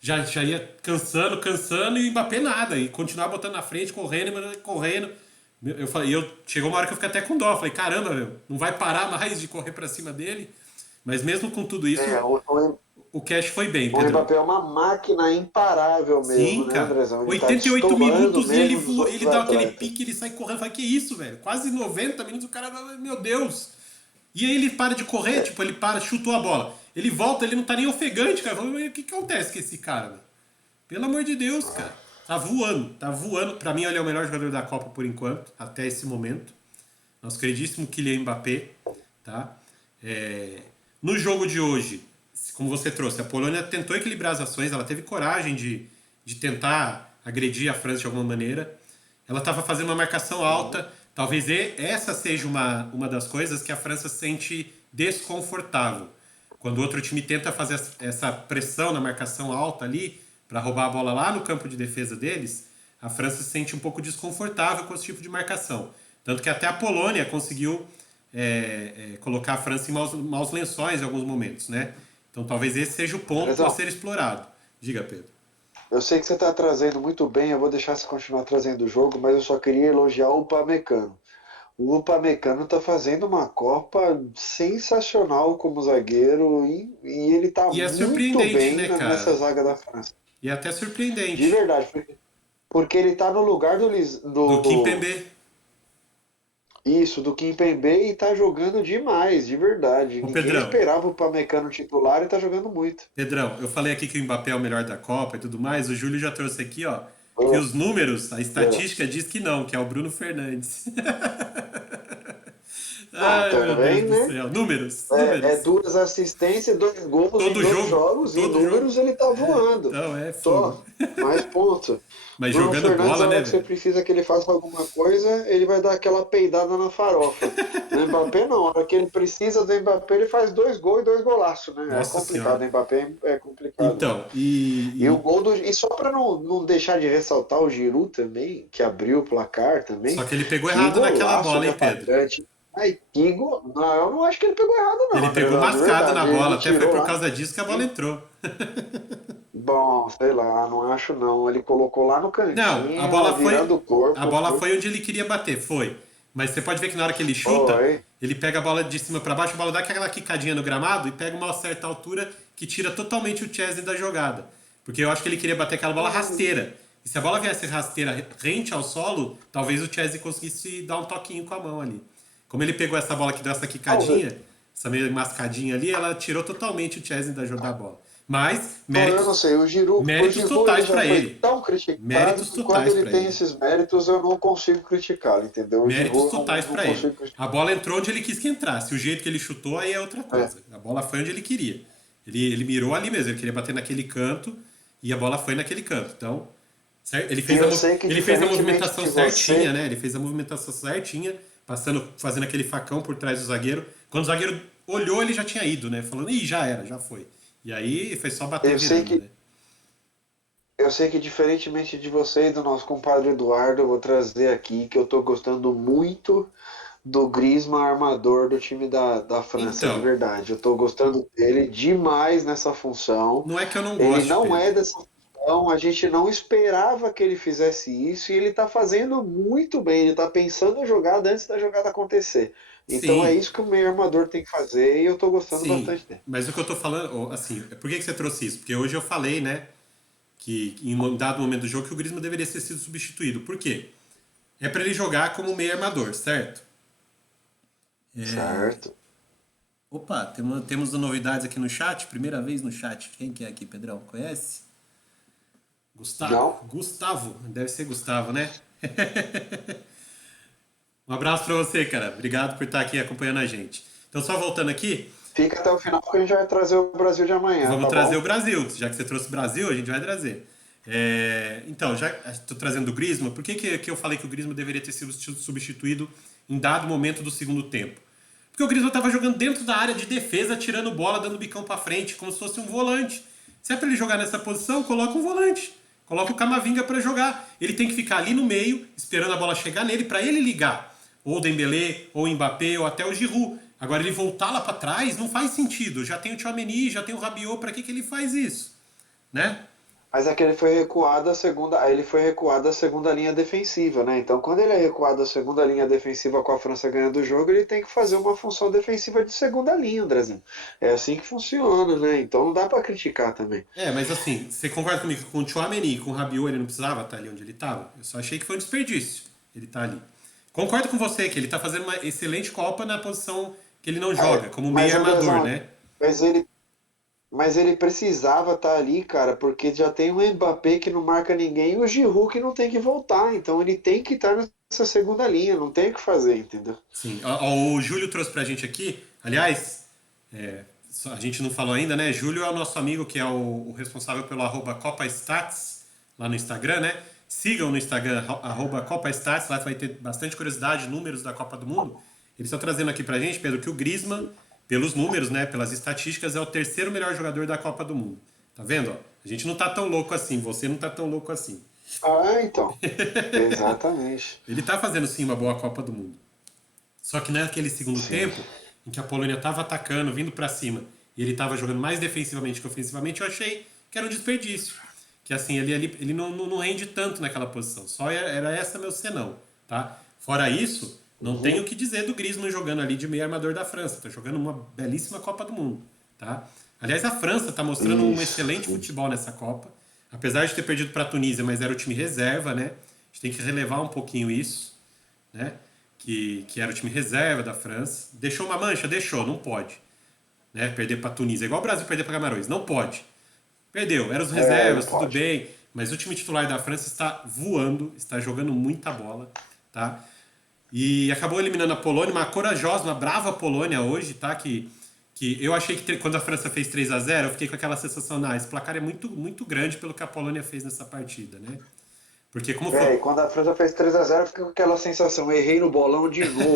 já ia cansando, cansando, e o Mbappé nada. E continuar botando na frente, correndo, correndo. Eu falei, chegou uma hora que eu fiquei até com dó. Falei, caramba, meu, não vai parar mais de correr pra cima dele. Mas mesmo com tudo isso, É, o Cash foi bem, O Pedrão. Mbappé é uma máquina imparável mesmo, Sim, né, cara. Andrezão? Ele tá 88 destoando minutos e ele mesmo dos voa, outros ele dá aquele atletas. pique, ele sai correndo. Fala, que isso, velho? Quase 90 minutos o cara, meu Deus. E aí ele para de correr, tipo, ele para, chutou a bola. Ele volta, ele não tá nem ofegante, cara. Fala, mas o que que acontece com esse cara, velho? Pelo amor de Deus, cara. Tá voando, tá voando. Pra mim, ele é o melhor jogador da Copa por enquanto, até esse momento. Nosso queridíssimo Kylian Mbappé, tá? No jogo de hoje, como você trouxe, a Polônia tentou equilibrar as ações, ela teve coragem de tentar agredir a França de alguma maneira. Ela estava fazendo uma marcação alta. Talvez essa seja uma das coisas que a França se sente desconfortável. Quando o outro time tenta fazer essa pressão na marcação alta ali, para roubar a bola lá no campo de defesa deles, a França se sente um pouco desconfortável com esse tipo de marcação. Tanto que até a Polônia conseguiu colocar a França em maus lençóis em alguns momentos, né? Então talvez esse seja o ponto a Andrezão, ser explorado. Diga, Pedro. eu sei que você está trazendo muito bem, eu vou deixar você continuar trazendo o jogo, mas eu só queria elogiar o Upamecano. O Upamecano está fazendo uma Copa sensacional como zagueiro e ele está E é muito surpreendente, bem né, nessa cara? zaga da França. E é até De surpreendente. verdade, porque ele está no lugar Do do Kimpembe. isso, do Kimpembe e está jogando demais, de verdade. Ô, Ninguém Pedrão, esperava o Upamecano titular e está jogando muito. Pedrão, eu falei aqui que o Mbappé é o melhor da Copa e tudo mais. O Júlio já trouxe aqui, ó, que Oh, os números, a oh. estatística diz que não, que é o Bruno Fernandes. Ah, Ai, meu Deus também, do né? céu. Números, É números. duas assistências, dois gols em Todo dois jogo, jogos, em todo jogo. números ele tá voando. Não, é fogo. Só, mais ponto. Mas Bruno jogando Fernandes, bola, a né, hora que você velho? precisa que ele faça alguma coisa, ele vai dar aquela peidada na farofa. No Mbappé não, a hora que ele precisa do Mbappé, ele faz dois gols e dois golaços, né? É Nossa complicado, senhora. o Mbappé é complicado. Então, E o gol do. E só para não deixar de ressaltar o Giroud também, que abriu o placar só também, que ele pegou que errado naquela golaço, bola, né, hein, Pedro? Patrante? Ai, que gol. Não, eu não acho que ele pegou errado, não, Ele pegou Andrezão, de mascado na verdade. bola, Ele até foi tirou por lá. causa disso que a bola entrou. Bom, sei lá, não acho não. Ele colocou lá no Não, cantinho, virando o a corpo. bola foi onde ele queria bater, foi. Mas você pode ver que na hora que ele chuta, Foi. ele pega a bola de cima para baixo, a bola dá aquela quicadinha no gramado e pega uma certa altura que tira totalmente o Chesney da jogada. Porque eu acho que ele queria bater aquela bola rasteira. E se a bola viesse rasteira rente ao solo, talvez o Chesney conseguisse dar um toquinho com a mão ali. Como ele pegou essa bola que deu essa Talvez. quicadinha, essa meio mascadinha ali, ela tirou totalmente o Chesney da bola. Mas, Bom, eu não sei, o méritos Giroud ele totais já para foi ele. tão criticado Méritos que quando totais ele para tem ele. esses méritos eu não consigo criticá-lo, entendeu? O Méritos Giroud eu totais não para ele. consigo criticar. A bola entrou onde ele quis que entrasse. O jeito que ele chutou aí é outra É. coisa. A bola foi onde ele queria. Ele mirou ali mesmo. Ele queria bater naquele canto e a bola foi naquele canto. Então, ele E fez eu sei que ele fez a diferentemente movimentação de certinha, você, né? Ele fez a movimentação certinha, fazendo aquele facão por trás do zagueiro. Quando o zagueiro olhou, ele já tinha ido, né? Falando, ih, já era, já foi. E aí foi só bater eu sei virando, que né? Eu sei que diferentemente de você e do nosso compadre Eduardo, eu vou trazer aqui que eu tô gostando muito do Griezmann, armador do time da França, de Então, verdade. Eu tô gostando dele demais nessa função. não é que eu não Ele goste, não é Pedro. dessa função, a gente não esperava que ele fizesse isso e ele tá fazendo muito bem. Ele tá pensando a jogada antes da jogada acontecer. Então é Sim, isso que o meio armador tem que fazer e eu tô gostando sim. bastante dele. Mas o que eu tô falando, assim, por que você trouxe isso? Porque hoje eu falei, né? Que em um dado momento do jogo que o Griezmann deveria ter sido substituído. Por quê? É para ele jogar como meio armador, certo? Certo? Opa, temos novidades aqui no chat. Primeira vez no chat. Quem que é aqui, Pedrão? Conhece? Gustavo. Não? Gustavo. Deve ser Gustavo, né? Um abraço para você, cara. Obrigado por estar aqui acompanhando a gente. Então, só voltando aqui, Fica até o final que a gente vai trazer o Brasil de amanhã, vamos tá trazer o bom? Brasil. Já que você trouxe o Brasil, a gente vai trazer. Então, já estou trazendo o Griezmann. Por que eu falei que o Griezmann deveria ter sido substituído em dado momento do segundo tempo? Porque o Griezmann estava jogando dentro da área de defesa, tirando bola, dando bicão para frente, como se fosse um volante. Se é para ele jogar nessa posição, coloca um volante. Coloca o Camavinga para jogar. Ele tem que ficar ali no meio, esperando a bola chegar nele, para ele ligar. Ou o Dembélé, ou o Mbappé, ou até o Giroud. Agora, ele voltar lá para trás não faz sentido. Já tem o Tchouaméni, já tem o Rabiot, para que ele faz isso? Né? Mas é que ele foi recuado a segunda, aí ele foi recuado a segunda linha defensiva, né? Então, quando ele é recuado a segunda linha defensiva com a França ganhando o jogo, ele tem que fazer uma função defensiva de segunda linha, Andrezinho. É assim que funciona, né? Então não dá pra criticar também. Mas assim, você concorda comigo que com o Tchouaméni e com o Rabiot ele não precisava estar ali onde ele estava? Eu só achei que foi um desperdício ele estar ali. Concordo com você que ele está fazendo uma excelente Copa na posição que ele não joga, como Mas, meio armador, Andrezão, né? mas ele, mas ele precisava estar ali, cara, porque já tem o Mbappé que não marca ninguém e o Giroud que não tem que voltar. Então ele tem que estar nessa segunda linha, não tem o que fazer, entendeu? Sim. O Júlio trouxe pra gente aqui, aliás, a gente não falou ainda, né? Júlio é o nosso amigo que é o responsável pelo @CopaStats lá no Instagram, né? Sigam no Instagram, @CopaStats, lá vai ter bastante curiosidade, números da Copa do Mundo. Eles estão trazendo aqui pra gente, Pedro, que o Griezmann, pelos números, né, pelas estatísticas, é o terceiro melhor jogador da Copa do Mundo. Tá vendo? Ó? A gente não tá tão louco assim, você não tá tão louco assim. Ah, então. Exatamente. Ele tá fazendo sim uma boa Copa do Mundo. Só que naquele segundo Sim. tempo, em que a Polônia estava atacando, vindo para cima, e ele estava jogando mais defensivamente que ofensivamente, eu achei que era um desperdício. Que assim, ele não rende tanto naquela posição. Só era essa meu senão, tá? Fora isso, não tenho o que dizer do Griezmann jogando ali de meio armador da França. Tá jogando uma belíssima Copa do Mundo, tá? Aliás, a França tá mostrando um Isso. excelente futebol nessa Copa. Apesar de ter perdido para a Tunísia, mas era o time reserva, né? A gente tem que relevar um pouquinho isso, né? Que era o time reserva da França. Deixou uma mancha? Deixou, não pode. Né? Perder para a Tunísia, igual o Brasil perder para Camarões, não pode. Perdeu, eram os É, não reservas, tudo pode. bem, mas o time titular da França está voando, está jogando muita bola, tá? E acabou eliminando a Polônia, uma corajosa, uma brava Polônia hoje, tá? Que eu achei que quando a França fez 3-0 eu fiquei com aquela sensação, esse placar é muito, muito grande pelo que a Polônia fez nessa partida, né? Porque como foi. É, e quando a França fez 3-0, fica com aquela sensação, errei no bolão de novo.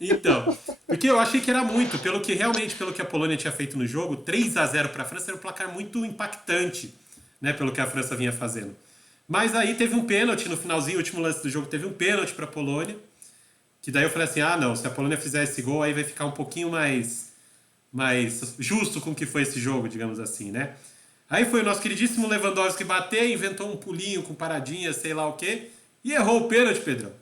Então, porque eu achei que era muito, pelo que a Polônia tinha feito no jogo, 3-0 para a França era um placar muito impactante, né, pelo que a França vinha fazendo. Mas aí teve um pênalti no finalzinho, o último lance do jogo, teve um pênalti para a Polônia, que daí eu falei assim: "Ah, não, se a Polônia fizer esse gol, aí vai ficar um pouquinho mais justo com o que foi esse jogo, digamos assim, né?" Aí foi o nosso queridíssimo Lewandowski bater, inventou um pulinho com paradinha, sei lá o quê, e errou o pênalti, Pedrão.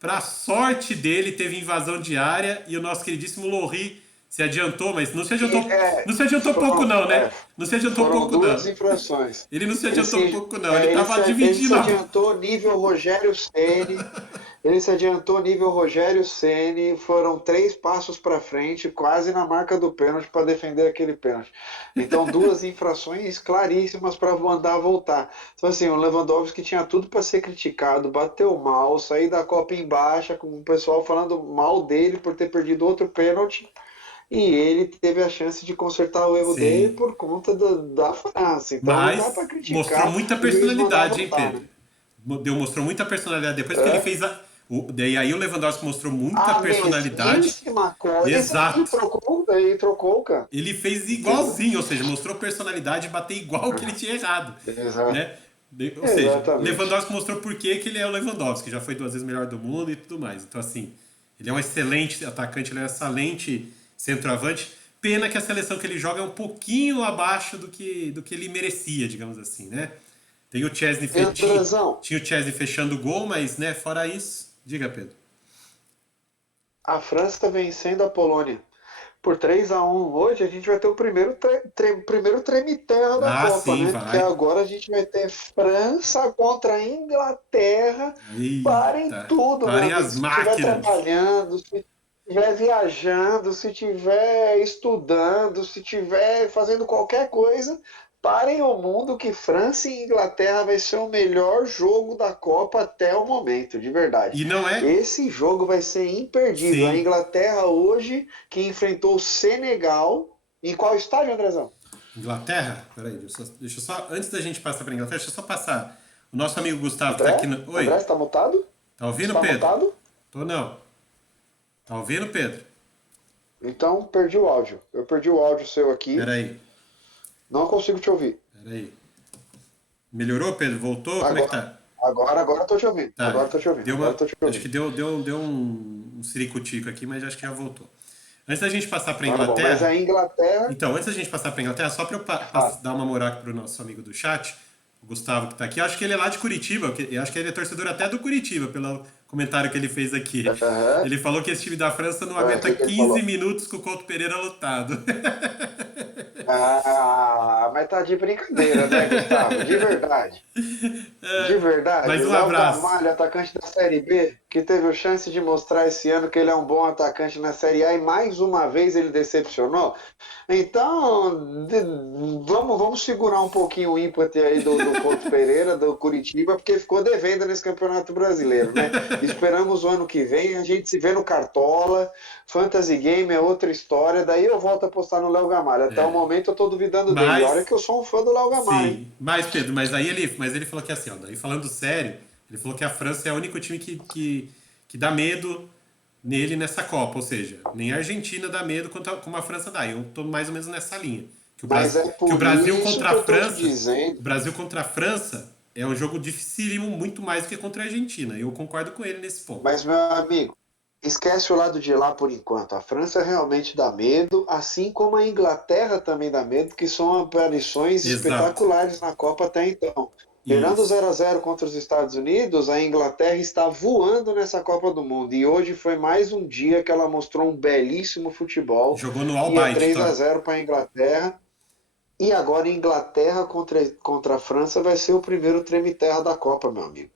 Pra sorte dele, teve invasão de área e o nosso queridíssimo Lohri se adiantou, mas É, não se adiantou pouco foram, não, né? é, Não se adiantou foram pouco duas não. infrações. Ele não se Ele adiantou se, pouco não, ele tava ele se dividindo a... adiantou nível Rogério Ceni. Ele se adiantou nível Rogério Ceni. Foram 3 passos para frente, quase na marca do pênalti para defender aquele pênalti. Então, duas infrações claríssimas para mandar voltar. Então, assim, o Lewandowski tinha tudo para ser criticado, bateu mal, sair da Copa em baixa, com o pessoal falando mal dele por ter perdido outro pênalti. E ele teve a chance de consertar o erro dele Sim, por conta da França. Então não dá para mas mostrou criticar muita o juiz mandar personalidade, hein, voltar, Pedro? né? Mostrou muita personalidade. Depois que ele É. fez daí aí o Lewandowski mostrou muita A personalidade. mesmíssima coisa Exato. e trocou, cara. Ele fez Entendeu? igualzinho, ou seja, mostrou personalidade e bater igual que ele tinha errado, Exato. né? Ou seja, Exatamente. Lewandowski mostrou por que ele é o Lewandowski, já foi 2 vezes melhor do mundo e tudo mais. Então, assim, ele é um excelente atacante, ele é um excelente centroavante. Pena que a seleção que ele joga é um pouquinho abaixo do que ele merecia, digamos assim, né? Tem o Chesney, E Andrezão, tinha o Chesney fechando o gol, mas, né, fora isso, diga, Pedro. a França está vencendo a Polônia por 3-1. Hoje a gente vai ter o primeiro treme-terra da Ah, Copa, sim, né? Porque vai. agora a gente vai ter França contra a Inglaterra. Parem Eita, tudo, meu parem amigo. as Se estiver máquinas. trabalhando, se estiver viajando, se estiver estudando, se estiver fazendo qualquer coisa, parem o mundo que França e Inglaterra vai ser o melhor jogo da Copa até o momento, de verdade. E não é? Esse jogo vai ser imperdível. A Sim. Inglaterra hoje, que enfrentou o Senegal. Em qual estádio, Andrezão? Inglaterra? Peraí, deixa eu só. Antes da gente passar para Inglaterra, deixa eu só passar. O nosso amigo Gustavo tá aqui André? no. André, Oi, está mutado? tá ouvindo, Está Pedro? mutado? Tô não. Tá ouvindo, Pedro? Então, perdi o áudio. Eu perdi o áudio seu aqui. Peraí, Não consigo te ouvir. peraí. Melhorou, Pedro? Voltou? Como é que Agora, tá? agora tô te ouvindo. Tá. Agora tô te ouvindo. Deu Agora uma. tô te Acho que ouvindo. deu um ciricutico aqui, mas acho que já voltou. Antes da gente passar para a Tá bom, mas a Inglaterra, Inglaterra. então, antes da gente passar para a Inglaterra, só para eu Ah, dar uma moral aqui para o nosso amigo do chat, o Gustavo que está aqui, eu acho que ele é lá de Curitiba, eu acho que ele é torcedor até do Curitiba, pelo comentário que ele fez aqui. aham. Ele falou que esse time da França não O aguenta que ele 15 falou? minutos com o Couto Pereira lotado. Ah, mas tá de brincadeira, né, Gustavo? De verdade. De verdade, Mas o um Léo abraço. Gamalho, atacante da Série B, que teve a chance de mostrar esse ano que ele é um bom atacante na Série A e mais uma vez ele decepcionou. Então, vamos segurar um pouquinho o ímpeto aí do Couto Pereira, do Curitiba, porque ficou devendo nesse Campeonato Brasileiro, né? Esperamos o ano que vem, a gente se vê no Cartola, Fantasy Game é outra história, daí eu volto a apostar no Léo Gamalho. Até o momento eu tô duvidando dele. Olha Mas, que eu sou um fã do Léo Gamalho, hein? sim. Mas, Pedro, mas ele falou que assim, ó, daí falando sério, ele falou que a França é o único time que dá medo nele nessa Copa. Ou seja, nem a Argentina dá medo como a França dá. Eu tô mais ou menos nessa linha. Mas é Que o por Brasil isso contra que a eu tô te França. O dizendo. Brasil contra a França é um jogo dificílimo, muito mais do que contra a Argentina. Eu concordo com ele nesse ponto. Mas, meu amigo, esquece o lado de lá por enquanto. A França realmente dá medo, assim como a Inglaterra também dá medo, que são aparições Exato. espetaculares na Copa até então. Tirando o Isso. 0-0 contra os Estados Unidos, a Inglaterra está voando nessa Copa do Mundo. E hoje foi mais um dia que ela mostrou um belíssimo futebol. Jogou no E é Albaite, três a Thor. zero para a Inglaterra. E agora a Inglaterra contra a França vai ser o primeiro treme-terra da Copa, meu amigo.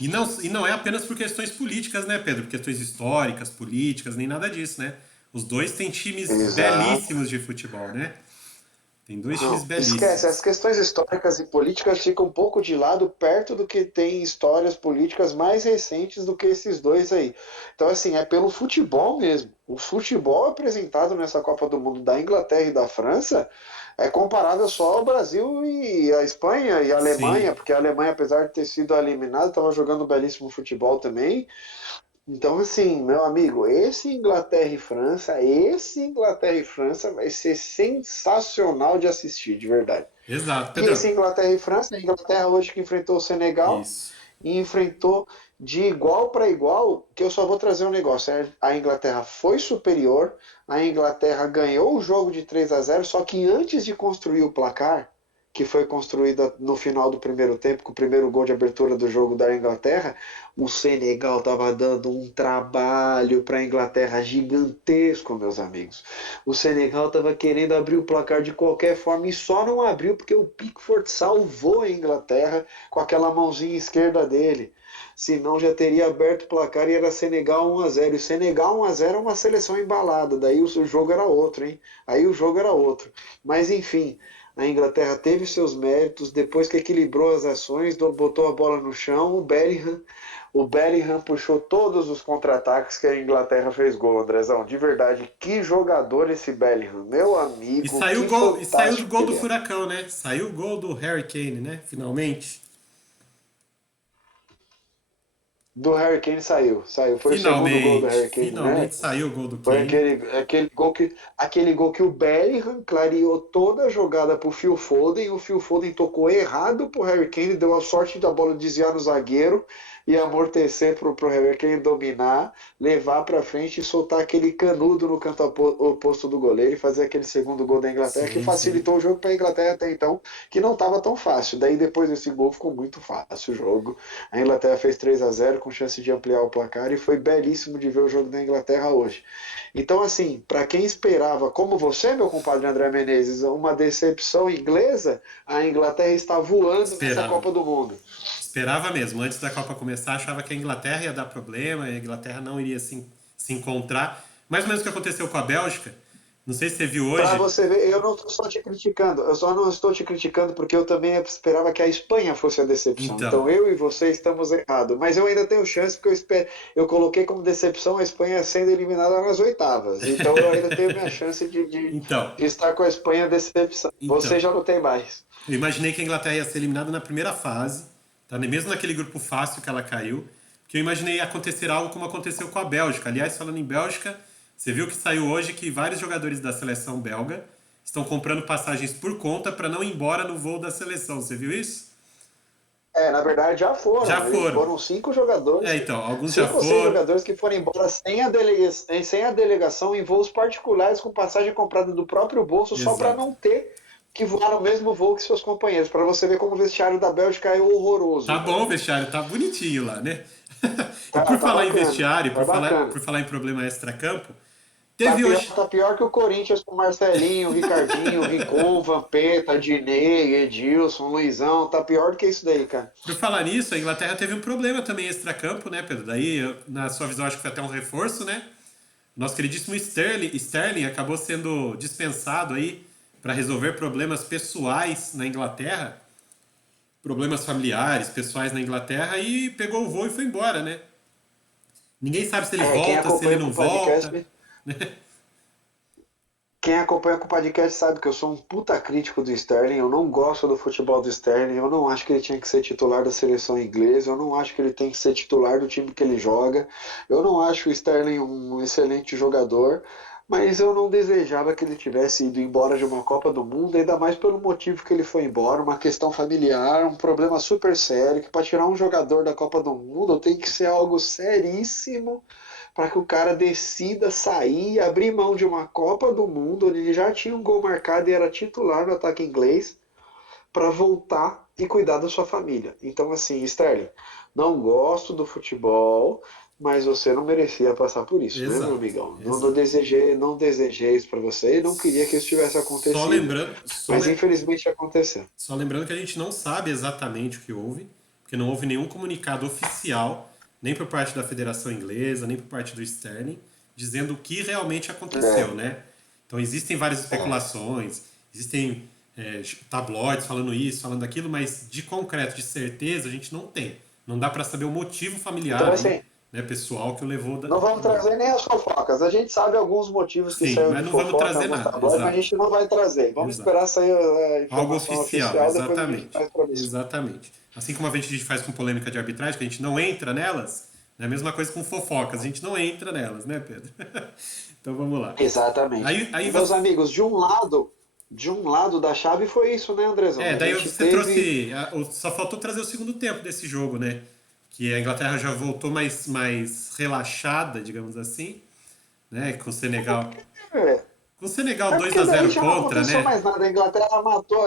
E não é apenas por questões políticas, né, Pedro? Por questões históricas, políticas, nem nada disso, né? Os dois têm times Exato. belíssimos de futebol, né? Tem dois times Não, esquece, as belíssimos. questões históricas e políticas ficam um pouco de lado perto do que tem histórias políticas mais recentes do que esses dois aí. Então, assim, é pelo futebol mesmo. O futebol apresentado nessa Copa do Mundo da Inglaterra e da França é comparável só ao Brasil e à Espanha e à Sim, Alemanha, porque a Alemanha, apesar de ter sido eliminada, estava jogando um belíssimo futebol também. Então, assim, meu amigo, esse Inglaterra e França vai ser sensacional de assistir, de verdade. exato. E esse Pedro, Inglaterra e França, a Inglaterra hoje que enfrentou o Senegal isso. e enfrentou de igual para igual, que eu só vou trazer um negócio. A Inglaterra foi superior, a Inglaterra ganhou o jogo de 3-0, só que antes de construir o placar, que foi construída no final do primeiro tempo, com o primeiro gol de abertura do jogo da Inglaterra, o Senegal estava dando um trabalho para a Inglaterra gigantesco, meus amigos. O Senegal estava querendo abrir o placar de qualquer forma e só não abriu porque o Pickford salvou a Inglaterra com aquela mãozinha esquerda dele. Senão já teria aberto o placar e era Senegal 1-0. E Senegal 1-0 é uma seleção embalada, daí o jogo era outro, hein? Aí o jogo era outro. Mas enfim, a Inglaterra teve seus méritos, depois que equilibrou as ações, botou a bola no chão, o Bellingham puxou todos os contra-ataques que a Inglaterra fez gol, Andrezão. De verdade, que jogador esse Bellingham. Meu amigo, que E saiu o fantástico que gol do ele é. Furacão, né? Saiu o gol do Harry Kane, né? Finalmente. Do Harry Kane saiu. Foi o segundo gol do Finalmente. Harry Kane, né? Finalmente saiu o gol do Foi Kane. aquele gol que o Bellingham clareou toda a jogada pro Phil Foden. O Phil Foden tocou errado pro Harry Kane, deu a sorte da bola desviar no zagueiro e amortecer pro Harry Kane dominar, levar pra frente e soltar aquele canudo no canto oposto do goleiro e fazer aquele segundo gol da Inglaterra que Sim, sim. facilitou o jogo pra Inglaterra até então, que não estava tão fácil. Daí depois desse gol ficou muito fácil o jogo. A Inglaterra fez 3-0 com chance de ampliar o placar e foi belíssimo de ver o jogo da Inglaterra hoje. Então, assim, para quem esperava, como você, meu compadre André Menezes, uma decepção inglesa, a Inglaterra está voando nessa Esperava. Copa do Mundo. Esperava mesmo. Antes da Copa começar, achava que a Inglaterra ia dar problema, a Inglaterra não iria se encontrar. Mais ou menos o que aconteceu com a Bélgica. Não sei se você viu Para hoje. você ver, eu não estou só te criticando, eu só não estou te criticando porque eu também esperava que a Espanha fosse a decepção. Então, Então eu e você estamos errados, mas eu ainda tenho chance porque eu coloquei como decepção a Espanha sendo eliminada nas oitavas. Então eu ainda tenho minha chance então, de estar com a Espanha decepção. Você então. já não tem mais. Eu imaginei que a Inglaterra ia ser eliminada na primeira fase, tá? Mesmo naquele grupo fácil que ela caiu, que eu imaginei acontecer algo como aconteceu com a Bélgica. Aliás, falando em Bélgica, você viu que saiu hoje que vários jogadores da seleção belga estão comprando passagens por conta para não ir embora no voo da seleção. Você viu isso? Na verdade já foram. Já Eles foram. foram 5 jogadores. Então, alguns já 5 ou 6 foram. jogadores que foram embora sem a delegação em voos particulares com passagem comprada do próprio bolso só para Exato. não ter que voar no mesmo voo que seus companheiros. Para você ver como o vestiário da Bélgica é Tá horroroso, bom, velho. o vestiário tá bonitinho lá, né? E Tá, por tá falar em bacana. vestiário, Tá bacana. por falar em problema extra-campo, Tá teve pior, hoje. tá pior que o Corinthians com Marcelinho, Ricardinho, Rincon, Vampeta, Diney, Edilson, Luizão. Tá pior do que isso daí, cara. Por falar nisso, a Inglaterra teve um problema também extra-campo, né, Pedro? Daí, na sua visão, acho que foi até um reforço, né? Nosso queridíssimo Sterling acabou sendo dispensado aí para resolver problemas pessoais na Inglaterra, problemas familiares, pessoais na Inglaterra, e pegou o voo e foi embora, né? Ninguém sabe se ele Quem volta, se ele acompanha com não o podcast, volta. quem acompanha com o podcast sabe que eu sou um puta crítico do Sterling. Eu não gosto do futebol do Sterling. Eu não acho que ele tinha que ser titular da seleção inglesa. Eu não acho que ele tem que ser titular do time que ele joga. Eu não acho o Sterling um excelente jogador. Mas eu não desejava que ele tivesse ido embora de uma Copa do Mundo, ainda mais pelo motivo que ele foi embora, uma questão familiar, um problema super sério, que para tirar um jogador da Copa do Mundo tem que ser algo seríssimo para que o cara decida sair e abrir mão de uma Copa do Mundo, onde ele já tinha um gol marcado e era titular no ataque inglês, para voltar e cuidar da sua família. Então, assim, Sterling, não gosto do futebol, mas você não merecia passar por isso, né, meu Exato, amigão? exato. Não desejei isso para você e não queria que isso tivesse Só acontecido. lembrando, Mas infelizmente aconteceu. só lembrando que a gente não sabe exatamente o que houve, porque não houve nenhum comunicado oficial, nem por parte da Federação Inglesa, nem por parte do Sterling, dizendo o que realmente aconteceu, É, né? Então existem várias especulações, existem tabloides falando isso, falando aquilo, mas de concreto, de certeza, a gente não tem. Não dá para saber o motivo então, familiar aí, assim, né, pessoal que o levou não vamos embora. trazer nem as fofocas. A gente sabe alguns motivos que Sim, saíram mas de não vamos fofoca em trazer alguns nada, tabloides, mas a exato. gente não vai trazer. Vamos Exato. esperar sair a Algo informação oficial, oficial, depois a gente exatamente. traz para você. Exatamente. Assim como a gente faz com polêmica de arbitragem, que a gente não entra nelas, é a mesma coisa com fofocas, a gente não entra nelas, né, Pedro? Então vamos lá. Exatamente. Aí E meus você. amigos, de um lado da chave foi isso, né, Andrezão? A Daí gente você teve. trouxe. Só faltou trazer o segundo tempo desse jogo, né? Que a Inglaterra já voltou mais relaxada, digamos assim, né? Com o Senegal. É, Com o Senegal é dois porque a daí zero já não contra, aconteceu né? mais nada. A Inglaterra matou,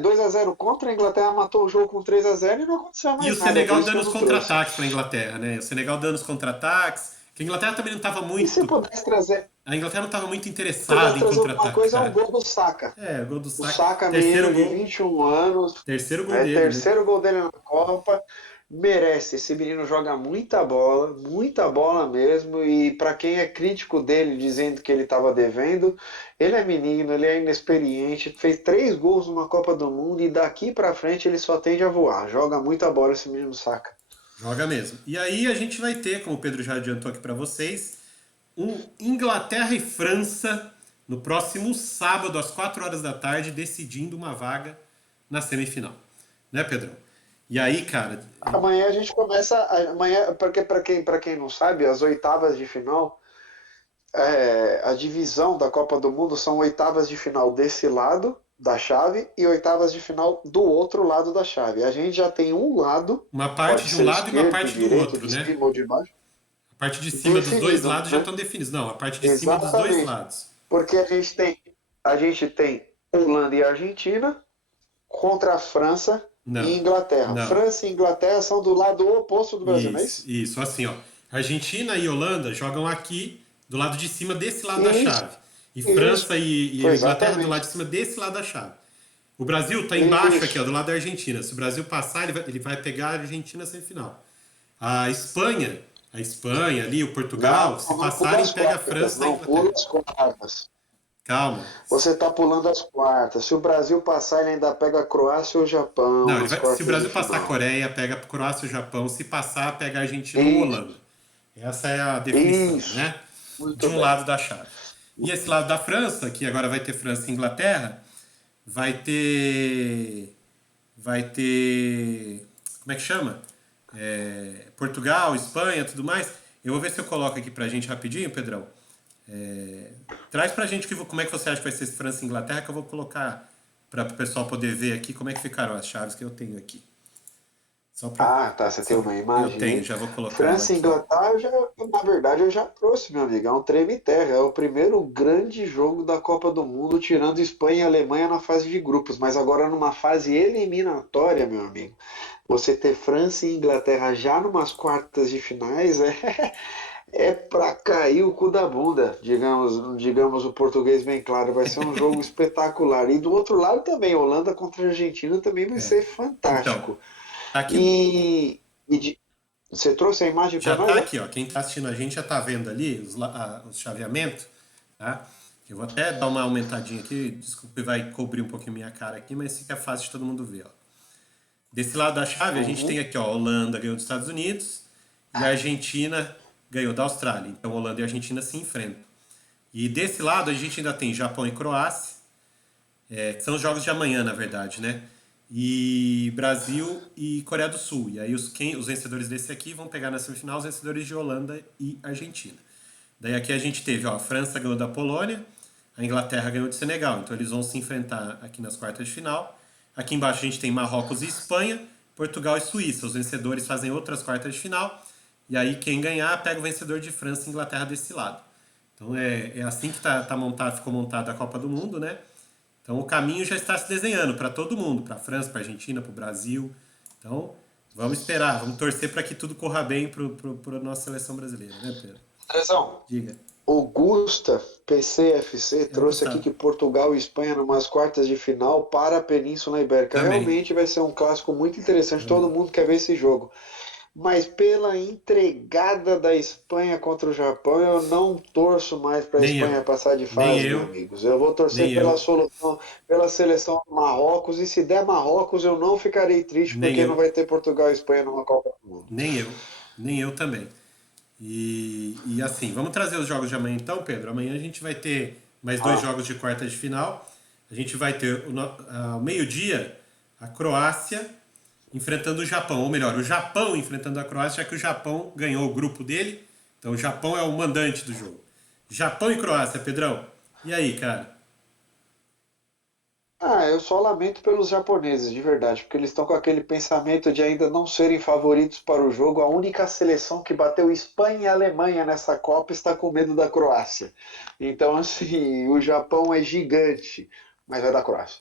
2-0 contra, a Inglaterra matou o jogo com 3-0 e não aconteceu E o mais nada. Por Senegal isso que dando eu os não trouxe. contra-ataques para a Inglaterra, né? O Senegal dando os contra-ataques. Que a Inglaterra também não estava E se muito. pudesse trazer, A Inglaterra não estava muito se interessada pudesse em trazer alguma contra-ataque, coisa, é o cara. gol do Saka. É, gol do O Saka. Saka, Terceiro menino de gol. 21 anos, Terceiro gol dele, né? terceiro gol dele na Copa, merece. Esse menino joga muita bola mesmo. E para quem é crítico dele, dizendo que ele estava devendo, ele é menino, ele é inexperiente, fez 3 gols numa Copa do Mundo e daqui para frente ele só tende a voar. Joga muita bola esse menino Saka. Joga mesmo. E aí a gente vai ter, como o Pedro já adiantou aqui para vocês, um Inglaterra e França no próximo sábado, às 4 horas da tarde, decidindo uma vaga na semifinal. Né, Pedrão? E aí, cara. Amanhã a gente começa. Amanhã, porque para quem não sabe, as oitavas de final, a divisão da Copa do Mundo são oitavas de final desse lado da chave e oitavas de final do outro lado da chave. A gente já tem um lado, Uma parte pode de um ser lado e uma esquerdo, parte do direito, outro, de né? cima ou de baixo, A parte de cima dos dois definido, lados já né? estão definidos. Não, a parte de cima dos dois Exatamente. lados. Porque a gente tem Holanda e Argentina contra a França e Não, Inglaterra. não. França e Inglaterra são do lado oposto do Brasil, não é Isso, isso? isso. Assim, ó. Argentina e Holanda jogam aqui do lado de cima desse lado da Isso, chave. E isso. França e Foi Inglaterra do lado exatamente. de cima desse lado da chave. O Brasil está embaixo aqui, ó, Isso. do lado da Argentina. Se o Brasil passar, ele vai pegar a Argentina na semifinal. A Espanha, ali, o Portugal, Não, se não pula passarem, as pega a quartas, França e a não pula Inglaterra. as quartas. Calma. Você está pulando as quartas. Se o Brasil passar, ele ainda pega a Croácia ou o Japão Não, nas se o quartas de Brasil passar a final. Coreia, pega a Croácia e o Japão. Se passar, pega a Argentina ou a Isso, Holanda. Essa é a definição, isso. né? De Muito um bem. lado da chave. E esse lado da França, que agora vai ter França e Inglaterra, vai ter. Vai ter. Como é que chama? Portugal, Espanha, tudo mais. Eu vou ver se eu coloco aqui pra gente rapidinho, Pedrão. Traz pra gente como é que você acha que vai ser França e Inglaterra, que eu vou colocar para o pessoal poder ver aqui como é que ficaram as chaves que eu tenho aqui. Só pra, Ah, tá, você tem uma eu imagem tenho, aí. já vou colocar ela França e aqui. Inglaterra, na verdade, eu já trouxe, meu amigo. É um treme-terra. É o primeiro grande jogo da Copa do Mundo, tirando Espanha e Alemanha na fase de grupos. Mas agora numa fase eliminatória, meu amigo. Você ter França e Inglaterra já numas quartas de finais é pra cair o cu da bunda, digamos o português bem claro. Vai ser um jogo espetacular. E do outro lado também, Holanda contra a Argentina também vai ser Então, fantástico. tá aqui, E, você trouxe a imagem para já nós, tá né? aqui, ó. Quem tá assistindo a gente já tá vendo ali os chaveamentos, tá? Eu vou até dar uma aumentadinha aqui, desculpe, vai cobrir um pouquinho minha cara aqui, mas fica fácil de todo mundo ver, ó. Desse lado da chave, a gente tem Uhum. aqui, ó, a Holanda ganhou dos Estados Unidos e a Argentina ganhou da Austrália. Então, Holanda e Argentina se enfrentam. E desse lado, a gente ainda tem Japão e Croácia, que são os jogos de amanhã, na verdade, né? E Brasil e Coreia do Sul. E aí os vencedores desse aqui vão pegar na semifinal os vencedores de Holanda e Argentina. Daí aqui a gente teve, ó, a França ganhou da Polônia, a Inglaterra ganhou do Senegal. Então eles vão se enfrentar aqui nas quartas de final. Aqui embaixo a gente tem Marrocos e Espanha, Portugal e Suíça. Os vencedores fazem outras quartas de final. E aí quem ganhar pega o vencedor de França e Inglaterra desse lado. Então é assim que ficou montada a Copa do Mundo, né? Então o caminho já está se desenhando para todo mundo, para a França, para a Argentina, para o Brasil. Então vamos esperar, vamos torcer para que tudo corra bem para a nossa seleção brasileira, né, Pedro? Andrezão, Diga. o Gusta PCFC É o trouxe aqui Gustavo. que Portugal e Espanha numas quartas de final para a Península Ibérica. Também. Realmente vai ser um clássico muito interessante. Todo Também. mundo quer ver esse jogo. Mas pela entregada da Espanha contra o Japão, eu não torço mais para a Nem eu. Espanha passar de Nem fase, meus eu. amigos. Eu vou torcer Nem pela eu. solução, pela seleção do Marrocos, e se der Marrocos, eu não ficarei triste Nem porque não eu. vai ter Portugal e Espanha numa Copa do Mundo. Nem eu. Nem eu também. E assim, vamos trazer os jogos de amanhã então, Pedro. Amanhã a gente vai ter mais dois Ah, jogos de quarta de final. A gente vai ter ao meio-dia a Croácia enfrentando o Japão. Ou melhor, o Japão enfrentando a Croácia, já que o Japão ganhou o grupo dele. Então o Japão é o mandante do jogo. Japão e Croácia, Pedrão. E aí, cara? eu só lamento pelos japoneses, de verdade, porque eles estão com aquele pensamento de ainda não serem favoritos para o jogo. A única seleção que bateu Espanha e Alemanha nessa Copa está com medo da Croácia. Então, assim, o Japão é gigante, mas vai da Croácia.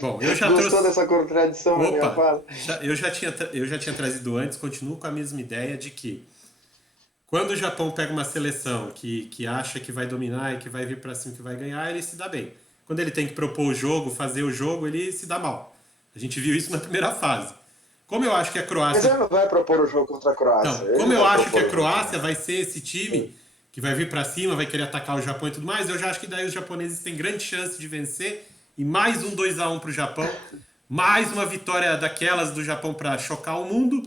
Bom, eu já Gostou trouxe. dessa contradição na minha Opa! fala? Eu já tinha trazido antes, continuo com a mesma ideia de que quando o Japão pega uma seleção que acha que vai dominar e que vai vir para cima, que vai ganhar, ele se dá bem. Quando ele tem que propor o jogo, fazer o jogo, ele se dá mal. A gente viu isso na primeira fase. Como eu acho que a Mas Croácia. ele não vai propor o jogo contra a Croácia. Então, Ele como não eu vai acho que propor a o jogo Croácia contra vai ser esse time que vai vir para cima, vai querer atacar o Japão e tudo mais, eu já acho que daí os japoneses têm grande chance de vencer. E mais um 2-1 para o Japão. Mais uma vitória daquelas do Japão para chocar o mundo.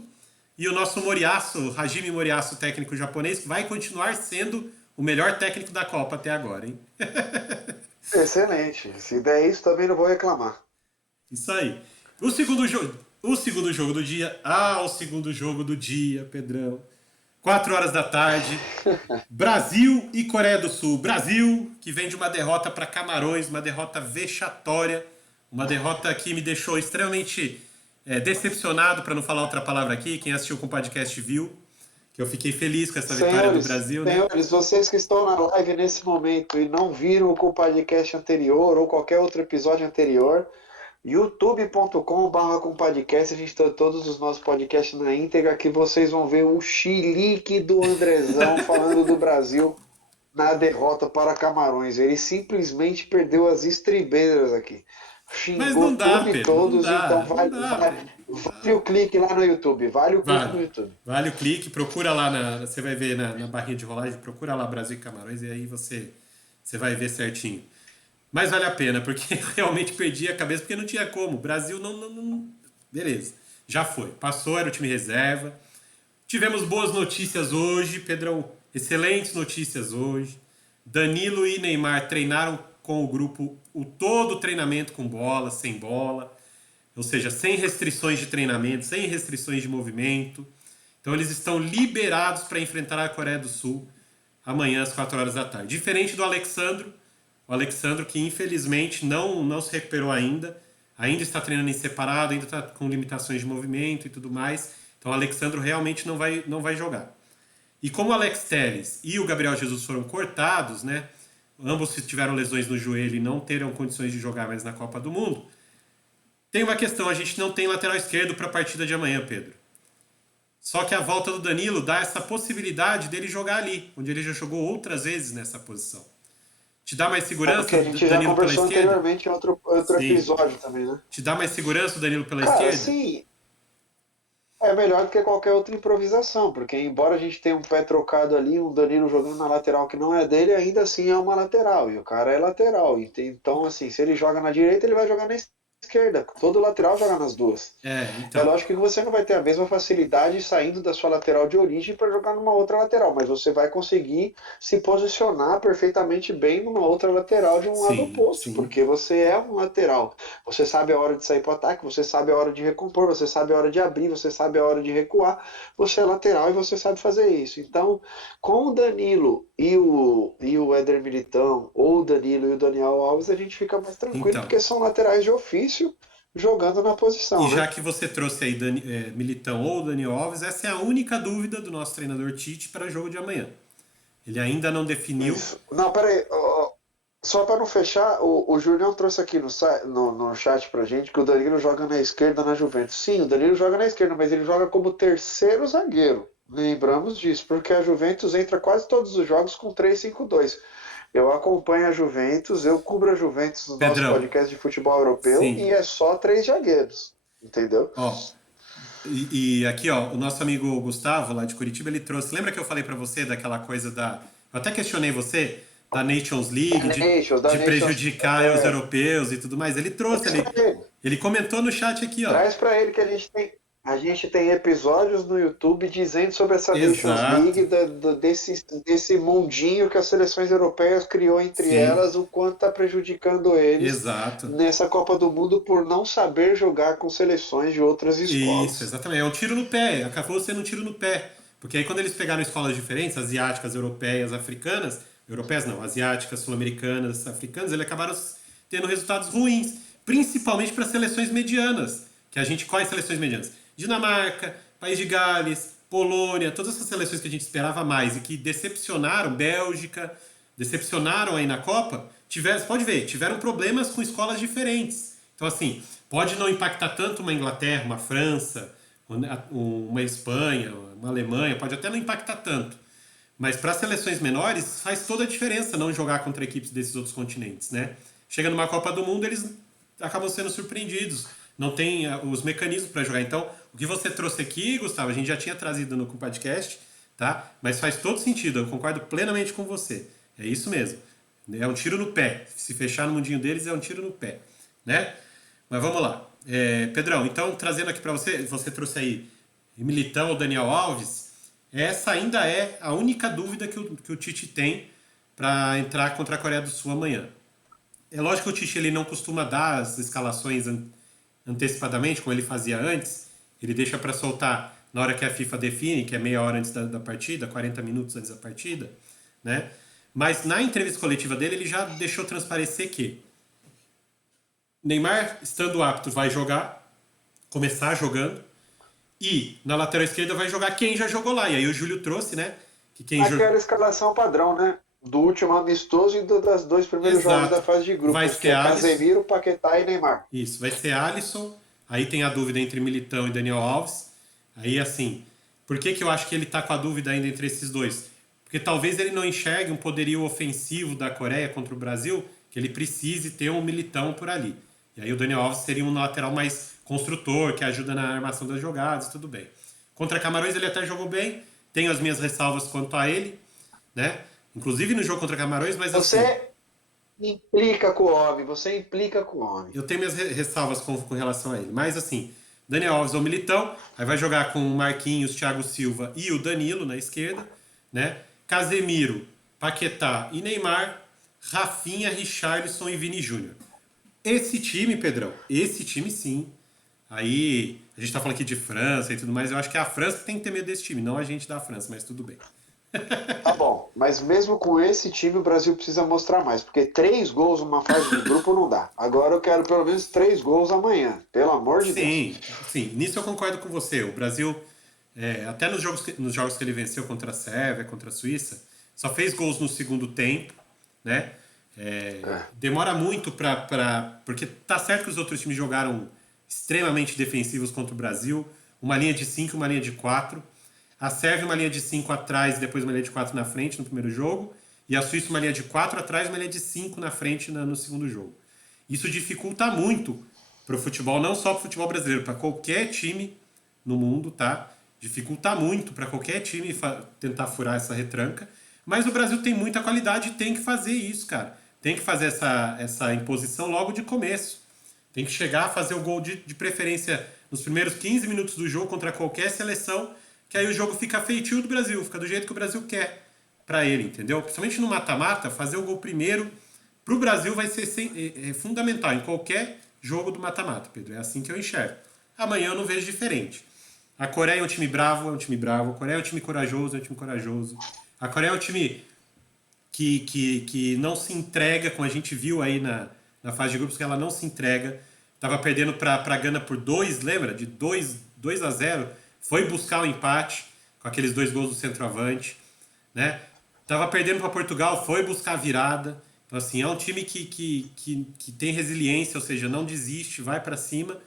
E o nosso Moriyasu, Hajime Moriyasu, técnico japonês, vai continuar sendo o melhor técnico da Copa até agora, hein? Excelente. Se der isso, também não vou reclamar. Isso aí. O segundo jogo do dia. Ah, o segundo jogo do dia, Pedrão. 4 horas da tarde. Brasil e Coreia do Sul. Brasil, que vem de uma derrota para Camarões, uma derrota vexatória, uma derrota que me deixou extremamente decepcionado, para não falar outra palavra aqui. Quem assistiu com o podcast viu que eu fiquei feliz com essa vitória do Senhores, Brasil, né? senhores, vocês que estão na live nesse momento e não viram o podcast anterior ou qualquer outro episódio anterior, youtube.com/compadcast, a gente tem todos os nossos podcasts na íntegra, que vocês vão ver o chilique do Andrezão falando do Brasil na derrota para Camarões. Ele simplesmente perdeu as estribeiras aqui. Mas Xingou não dá, tudo e Pedro, não todos, então dá, não dá, Pedro, não vale dá. o clique lá no YouTube. Vale o clique Vale. no YouTube. Vale o clique, procura lá, você vai ver na barrinha de rolagem, procura lá Brasil e Camarões e aí você vai ver certinho. Mas vale a pena, porque realmente perdi a cabeça, porque não tinha como. O Brasil não. Beleza, já foi. Passou, era o time reserva. Tivemos boas notícias hoje, Pedrão. Excelentes notícias hoje. Danilo e Neymar treinaram com o grupo todo o treinamento com bola, sem bola. Ou seja, sem restrições de treinamento, sem restrições de movimento. Então eles estão liberados para enfrentar a Coreia do Sul amanhã às 4 horas da tarde. Diferente do Alexandro, o Alexandro que infelizmente não se recuperou ainda. ainda está treinando em separado, ainda está com limitações de movimento e tudo mais. Então o Alexandro realmente não vai jogar. E como o Alex Telles e o Gabriel Jesus foram cortados, né? Ambos tiveram lesões no joelho e não terão condições de jogar mais na Copa do Mundo. Tem uma questão, a gente não tem lateral esquerdo para a partida de amanhã, Pedro. Só que a volta do Danilo dá essa possibilidade dele jogar ali, onde ele já jogou outras vezes nessa posição. Te dá mais segurança Porque a o gente já Danilo pela conversou esquerda? anteriormente em outro Sim. episódio também, né? Te dá mais segurança o Danilo pela Cara, esquerda? sim, é melhor do que qualquer outra improvisação, porque embora a gente tenha um pé trocado ali, um Danilo jogando na lateral que não é dele, ainda assim é uma lateral, e o cara é lateral. Então, assim, se ele joga na direita, ele vai jogar na esquerda. Todo lateral joga nas duas. É Então. lógico que você não vai ter a mesma facilidade saindo da sua lateral de origem para jogar numa outra lateral, mas você vai conseguir se posicionar perfeitamente bem numa outra lateral de um lado Sim, oposto, sim. porque você é um lateral. Você sabe a hora de sair para o ataque, você sabe a hora de recompor, você sabe a hora de abrir, você sabe a hora de recuar. Você é lateral e você sabe fazer isso. Então, com o Danilo e o Éder Militão, ou o Danilo e o Daniel Alves, a gente fica mais tranquilo, Então. porque são laterais de ofício jogando na E posição, já né? que você trouxe aí Militão ou Daniel Alves, essa é a única dúvida do nosso treinador Tite para o jogo de amanhã. Ele ainda não definiu. Isso. Não, peraí. Só para não fechar, o Julião trouxe aqui no chat pra gente que o Danilo joga na esquerda na Juventus. Sim, o Danilo joga na esquerda, mas ele joga como terceiro zagueiro. Lembramos disso, porque a Juventus entra quase todos os jogos com 3-5-2. Eu acompanho a Juventus, eu cubro a Juventus no nosso Pedrão, podcast de futebol europeu e sim. é só três zagueiros. Entendeu? Ó, e aqui, ó, o nosso amigo Gustavo, lá de Curitiba, ele trouxe. Lembra que eu falei para você daquela coisa da. Eu até questionei você, da Nations League, Da de Nations. prejudicar os europeus e tudo mais. Ele trouxe, Traz ele, pra ele. ele comentou no chat aqui, ó. Traz para ele que a gente tem episódios no YouTube dizendo sobre essa Nations Exato, League, desse mundinho que as seleções europeias criou entre sim, elas, o quanto está prejudicando eles exato. nessa Copa do Mundo por não saber jogar com seleções de outras Isso, escolas. exatamente. É um tiro no pé. Acabou sendo um tiro no pé. Porque aí quando eles pegaram escolas diferentes, asiáticas, europeias, africanas, europeias não, asiáticas, sul-americanas, africanas, eles acabaram tendo resultados ruins, principalmente para seleções medianas. Que a gente, quais seleções medianas? Dinamarca, País de Gales, Polônia, todas essas seleções que a gente esperava mais e que decepcionaram, Bélgica, decepcionaram aí na Copa, tiveram, pode ver, tiveram problemas com escolas diferentes. Então, assim, pode não impactar tanto uma Inglaterra, uma França, uma Espanha, uma Alemanha, pode até não impactar tanto. Mas para seleções menores faz toda a diferença não jogar contra equipes desses outros continentes, né? Chega numa Copa do Mundo, eles acabam sendo surpreendidos. Não tem os mecanismos para jogar. Então, o que você trouxe aqui, Gustavo, a gente já tinha trazido no podcast, tá? Mas faz todo sentido, eu concordo plenamente com você. É isso mesmo. É um tiro no pé. Se fechar no mundinho deles, é um tiro no pé, né? Mas vamos lá. Pedrão, então, trazendo aqui para você, você trouxe aí Militão ou Daniel Alves, essa ainda é a única dúvida que o Tite tem para entrar contra a Coreia do Sul amanhã. É lógico que o Tite ele não costuma dar as escalações antecipadamente, como ele fazia antes. Ele deixa para soltar na hora que a FIFA define, que é meia hora antes da partida, 40 minutos antes da partida, né? Mas na entrevista coletiva dele, ele já deixou transparecer que Neymar, estando apto, vai jogar, começar jogando, e na lateral esquerda vai jogar quem já jogou lá. E aí o Júlio trouxe, né? Que quem Aquela escalação padrão, né? Do último amistoso e das dois primeiros jogos da Exato. fase de Vai grupos, que ser é Alisson. Casemiro, Paquetá e Neymar. Isso, vai ser Alisson. Aí tem a dúvida entre Militão e Daniel Alves. Aí, assim, por que eu acho que ele tá com a dúvida ainda entre esses dois? Porque talvez ele não enxergue um poderio ofensivo da Coreia contra o Brasil, que ele precise ter um Militão por ali. E aí o Daniel Alves seria um lateral mais construtor, que ajuda na armação das jogadas, tudo bem. Contra Camarões ele até jogou bem, tenho as minhas ressalvas quanto a ele, né? Inclusive no jogo contra Camarões, mas assim, Você implica com o homem, você implica com o homem. eu tenho minhas ressalvas com relação a ele. Mas assim, Daniel Alves ou Militão, aí vai jogar com o Marquinhos, Thiago Silva e o Danilo na esquerda, né? Casemiro, Paquetá e Neymar, Rafinha, Richarlison e Vini Júnior. Esse time, Pedrão, esse time sim. Aí, a gente tá falando aqui de França e tudo mais, eu acho que é a França que tem que ter medo desse time, não a gente da França, mas tudo bem. Tá bom, mas mesmo com esse time o Brasil precisa mostrar mais, porque 3 gols numa fase de grupo não dá. Agora eu quero pelo menos 3 gols amanhã, pelo amor de Deus. Sim, sim, nisso eu concordo com você. O Brasil, até nos jogos que ele venceu contra a Sérvia, contra a Suíça, só fez gols no segundo tempo, né? É. Demora muito porque tá certo que os outros times jogaram extremamente defensivos contra o Brasil, uma linha de 5, uma linha de 4. A Sérvia uma linha de 5 atrás e depois uma linha de 4 na frente no primeiro jogo. E a Suíça uma linha de 4 atrás e uma linha de 5 na frente no segundo jogo. Isso dificulta muito para o futebol, não só para o futebol brasileiro, para qualquer time no mundo, tá? Dificulta muito para qualquer time tentar furar essa retranca. Mas o Brasil tem muita qualidade e tem que fazer isso, cara. Tem que fazer essa imposição logo de começo. Tem que chegar a fazer o gol de preferência nos primeiros 15 minutos do jogo contra qualquer seleção, que aí o jogo fica feitio do Brasil, fica do jeito que o Brasil quer para ele, entendeu? Principalmente no mata-mata, fazer o gol primeiro para o Brasil vai ser fundamental em qualquer jogo do mata-mata, Pedro. É assim que eu enxergo. Amanhã eu não vejo diferente. A Coreia é um time bravo, é um time bravo. A Coreia é um time corajoso, é um time corajoso. A Coreia é um time que não se entrega, como a gente viu aí na fase de grupos, que ela não se entrega. Tava perdendo para Gana por 2, lembra? De 2-0. Foi buscar o empate com aqueles 2 gols do centroavante, né? Tava perdendo para Portugal, foi buscar a virada. Então, assim, é um time que tem resiliência, ou seja, não desiste, vai para cima.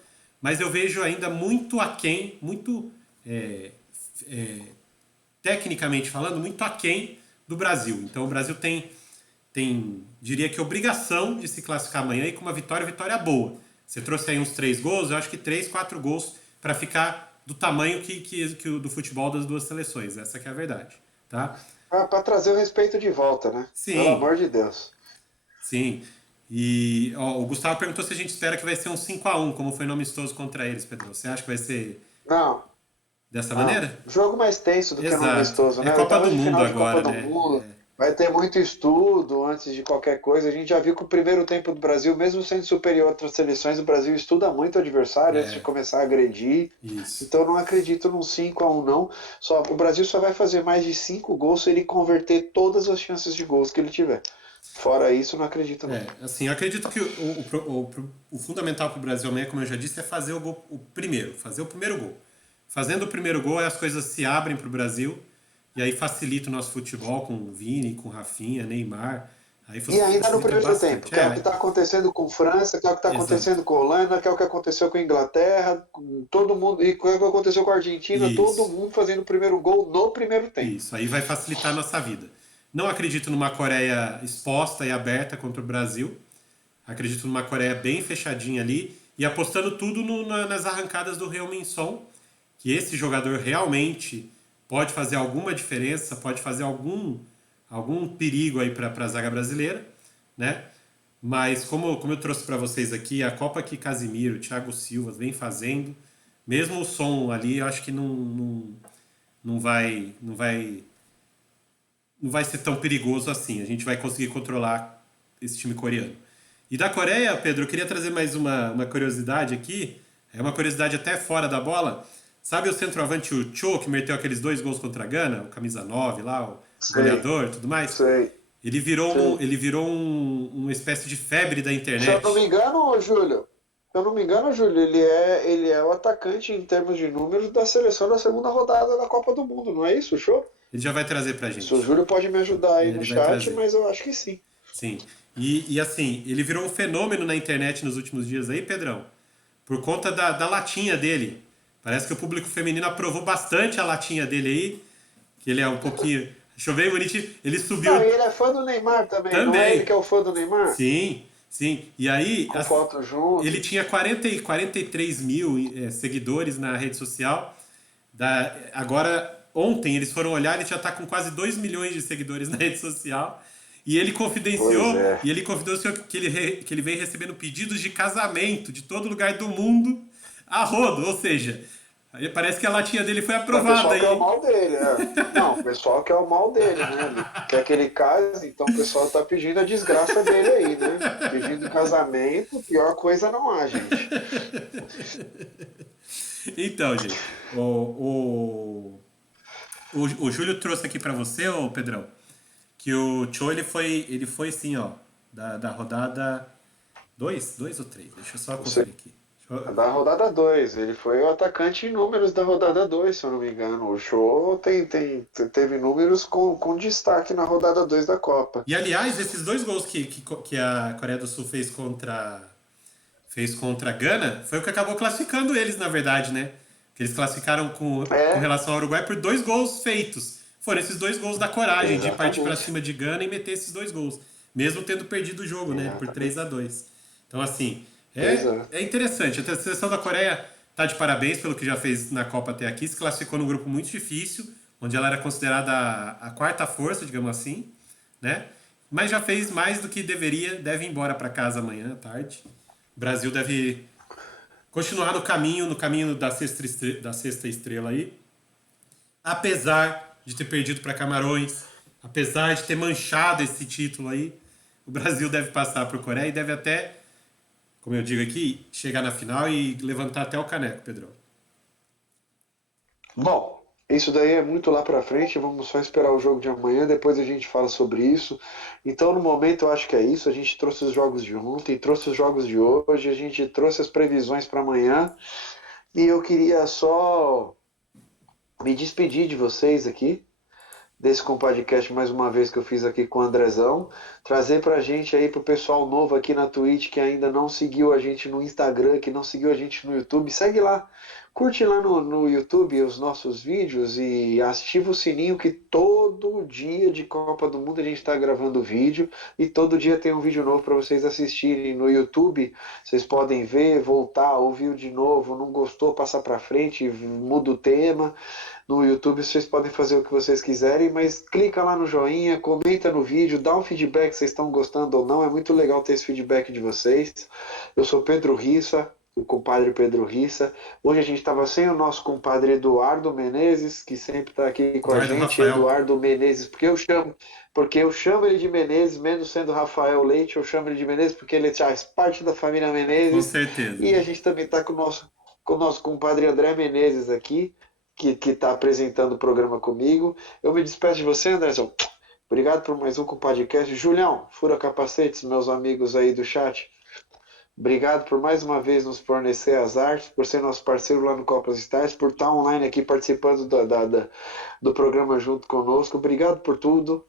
Mas eu vejo ainda muito aquém, muito tecnicamente falando, muito aquém do Brasil. Então o Brasil tem, diria que, obrigação de se classificar amanhã e com uma vitória boa. Você trouxe aí uns 3 gols, eu acho que 3, 4 gols para ficar do tamanho que o do futebol das duas seleções. Essa que é a verdade, tá? Pra trazer o respeito de volta, né? Pelo Sim, amor de Deus. sim. E ó, o Gustavo perguntou se a gente espera que vai ser um 5-1, como foi no amistoso contra eles, Pedro. Você acha que vai ser Não, dessa não. maneira? Jogo mais tenso do que no Exato. amistoso, É né? Copa Oitava do de Mundo final de Copa agora, do né? Mundo. Vai ter muito estudo antes de qualquer coisa. A gente já viu que o primeiro tempo do Brasil, mesmo sendo superior a outras seleções, o Brasil estuda muito o adversário antes de começar a agredir. Isso. Então eu não acredito num 5-1 não. O Brasil só vai fazer mais de 5 gols se ele converter todas as chances de gols que ele tiver. Fora isso, não acredito não. Assim, eu acredito que o fundamental para o Brasil amanhã, como eu já disse, é fazer fazer o primeiro gol. Fazendo o primeiro gol, as coisas se abrem para o Brasil e aí facilita o nosso futebol com o Vini, com o Rafinha, Neymar. Aí E ainda no facilita primeiro tempo, bastante. que é o que está acontecendo com França, que é o que está Exato. acontecendo com a Holanda, que é o que aconteceu com a Inglaterra, com todo mundo, e que é o que aconteceu com a Argentina, todo Isso. mundo fazendo o primeiro gol no primeiro tempo. Isso. Aí vai facilitar a nossa vida. Não acredito numa Coreia exposta e aberta contra o Brasil. Acredito numa Coreia bem fechadinha ali e apostando tudo nas arrancadas do Heung-min Son, que esse jogador realmente pode fazer alguma diferença, pode fazer algum perigo aí para a zaga brasileira, né? Mas como eu trouxe para vocês aqui, a Copa que Casimiro, Thiago Silva vem fazendo, mesmo o Som ali, eu acho que não vai ser tão perigoso assim. A gente vai conseguir controlar esse time coreano. E da Coreia, Pedro, eu queria trazer mais uma curiosidade aqui. É uma curiosidade até fora da bola. Sabe o centroavante, o Cho, que meteu aqueles 2 gols contra a Gana, o camisa 9 lá, o Sei, goleador e tudo mais? sei, Ele virou, sei. ele virou uma espécie de febre da Se eu não me internet. engano, Júlio, se eu não me engano, Júlio, ele é o atacante em termos de números da seleção da segunda rodada da Copa do Mundo, não é isso, show? Ele já vai trazer pra Se o gente. Júlio pode me ajudar aí no Ele vai chat, trazer. mas eu acho que sim. Sim. E assim, ele virou um fenômeno na internet nos últimos dias aí, Pedrão, por conta da latinha dele. Parece que o público feminino aprovou bastante a latinha dele aí, que ele é um pouquinho. Deixa eu ver, bonitinho. Ele subiu Não, e ele é fã do Neymar também, não é ele que também. é o fã do Neymar? Sim, sim. E aí, Com foto ele junto. tinha 43 mil seguidores na rede social. Agora, ontem, eles foram olhar, ele já está com quase 2 milhões de seguidores na rede social. E ele Pois confidenciou, é. que ele vem recebendo pedidos de casamento de todo lugar do mundo a rodo. Ou seja, aí parece que a latinha dele foi É o aprovada pessoal aí, quer o hein? mal dele, é. Não, o pessoal quer o mal dele, né? Ele quer que ele case, então o pessoal tá pedindo a desgraça dele aí, né? Pedindo casamento, pior coisa não há, gente. Então, gente, o, O Júlio trouxe aqui pra você, ô Pedrão, que o Cho ele foi assim, ó, da rodada 2 ou 3. Deixa eu só Você, conferir aqui. Deixa eu- da rodada 2, ele foi o atacante em números da rodada 2, se eu não me engano. O Show teve números com destaque na rodada 2 da Copa. E aliás, esses dois gols que a Coreia do Sul fez contra a Gana foi o que acabou classificando eles, na verdade, né? Que eles classificaram com É, relação ao Uruguai por 2 gols feitos. Foram esses 2 gols da coragem de partir pra exatamente. cima de Gana e meter esses 2 gols. Mesmo tendo perdido o jogo, né? Por Exatamente. 3-2. Então, assim, Exato. é interessante. A seleção da Coreia tá de parabéns pelo que já fez na Copa até aqui. Se classificou num grupo muito difícil, onde ela era considerada a quarta força, digamos assim, né? Mas já fez mais do que deveria. Deve ir embora para casa amanhã à tarde. O Brasil deve continuar no caminho da sexta estrela aí. Apesar de ter perdido para Camarões, apesar de ter manchado esse título aí, o Brasil deve passar por Coreia e deve até, como eu digo aqui, chegar na final e levantar até o caneco, Pedrão. Bom, isso daí é muito lá pra frente. Vamos só esperar o jogo de amanhã, depois a gente fala sobre isso. Então, no momento, eu acho que é isso. A gente trouxe os jogos de ontem, trouxe os jogos de hoje, a gente trouxe as previsões para amanhã. E eu queria só me despedir de vocês aqui, desse compadcast mais uma vez que eu fiz aqui com o Andrezão, trazer pra gente aí, pro pessoal novo aqui na Twitch que ainda não seguiu a gente no Instagram, que não seguiu a gente no YouTube, segue lá, curte lá no YouTube os nossos vídeos e ativa o sininho que todo dia de Copa do Mundo a gente está gravando vídeo e todo dia tem um vídeo novo para vocês assistirem no YouTube. Vocês podem ver, voltar, ouvir de novo, não gostou, passar para frente, muda o tema. No YouTube vocês podem fazer o que vocês quiserem, mas clica lá no joinha, comenta no vídeo, dá um feedback se vocês estão gostando ou não. É muito legal ter esse feedback de vocês. Eu sou Pedro Rissa, o compadre Pedro Rissa. Hoje a gente estava sem o nosso compadre Eduardo Menezes, que sempre está aqui com a Eduardo gente. Rafael. Eduardo Menezes, porque eu chamo ele de Menezes, mesmo sendo Rafael Leite, eu chamo ele de Menezes porque ele faz parte da família Com Menezes. certeza. E a gente também está com o nosso compadre André Menezes aqui, que está apresentando o programa comigo. Eu me despeço de você, Andrézão. Obrigado por mais um podcast. Julião, fura capacetes, meus amigos aí do chat. Obrigado por mais uma vez nos fornecer as artes, por ser nosso parceiro lá no Copas Stars, por estar online aqui participando do programa junto conosco. Obrigado por tudo.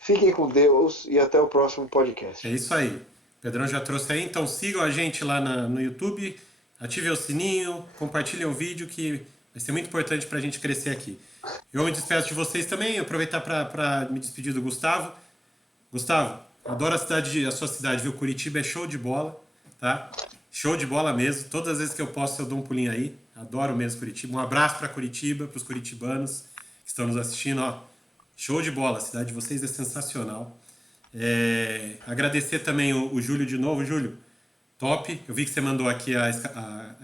Fiquem com Deus e até o próximo podcast. É isso aí. O Pedrão já trouxe aí, então sigam a gente lá no YouTube, ativem o sininho, compartilhem o vídeo que vai ser muito importante para a gente crescer aqui. Eu me despeço de vocês também, aproveitar para me despedir do Gustavo. Gustavo, adoro a sua cidade, viu? Curitiba é show de bola, tá? Show de bola mesmo. Todas as vezes que eu posso eu dou um pulinho aí. Adoro mesmo Curitiba. Um abraço para Curitiba, para os curitibanos que estão nos assistindo, ó. Show de bola, a cidade de vocês é sensacional. Agradecer também o Júlio de novo. Júlio, top. Eu vi que você mandou aqui a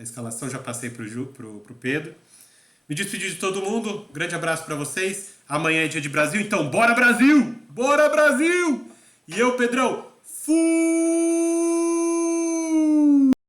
escalação, já passei pro Pedro. Me despedir de todo mundo. Grande abraço para vocês. Amanhã é dia de Brasil, então bora Brasil! Bora Brasil! E eu, Pedrão, fui!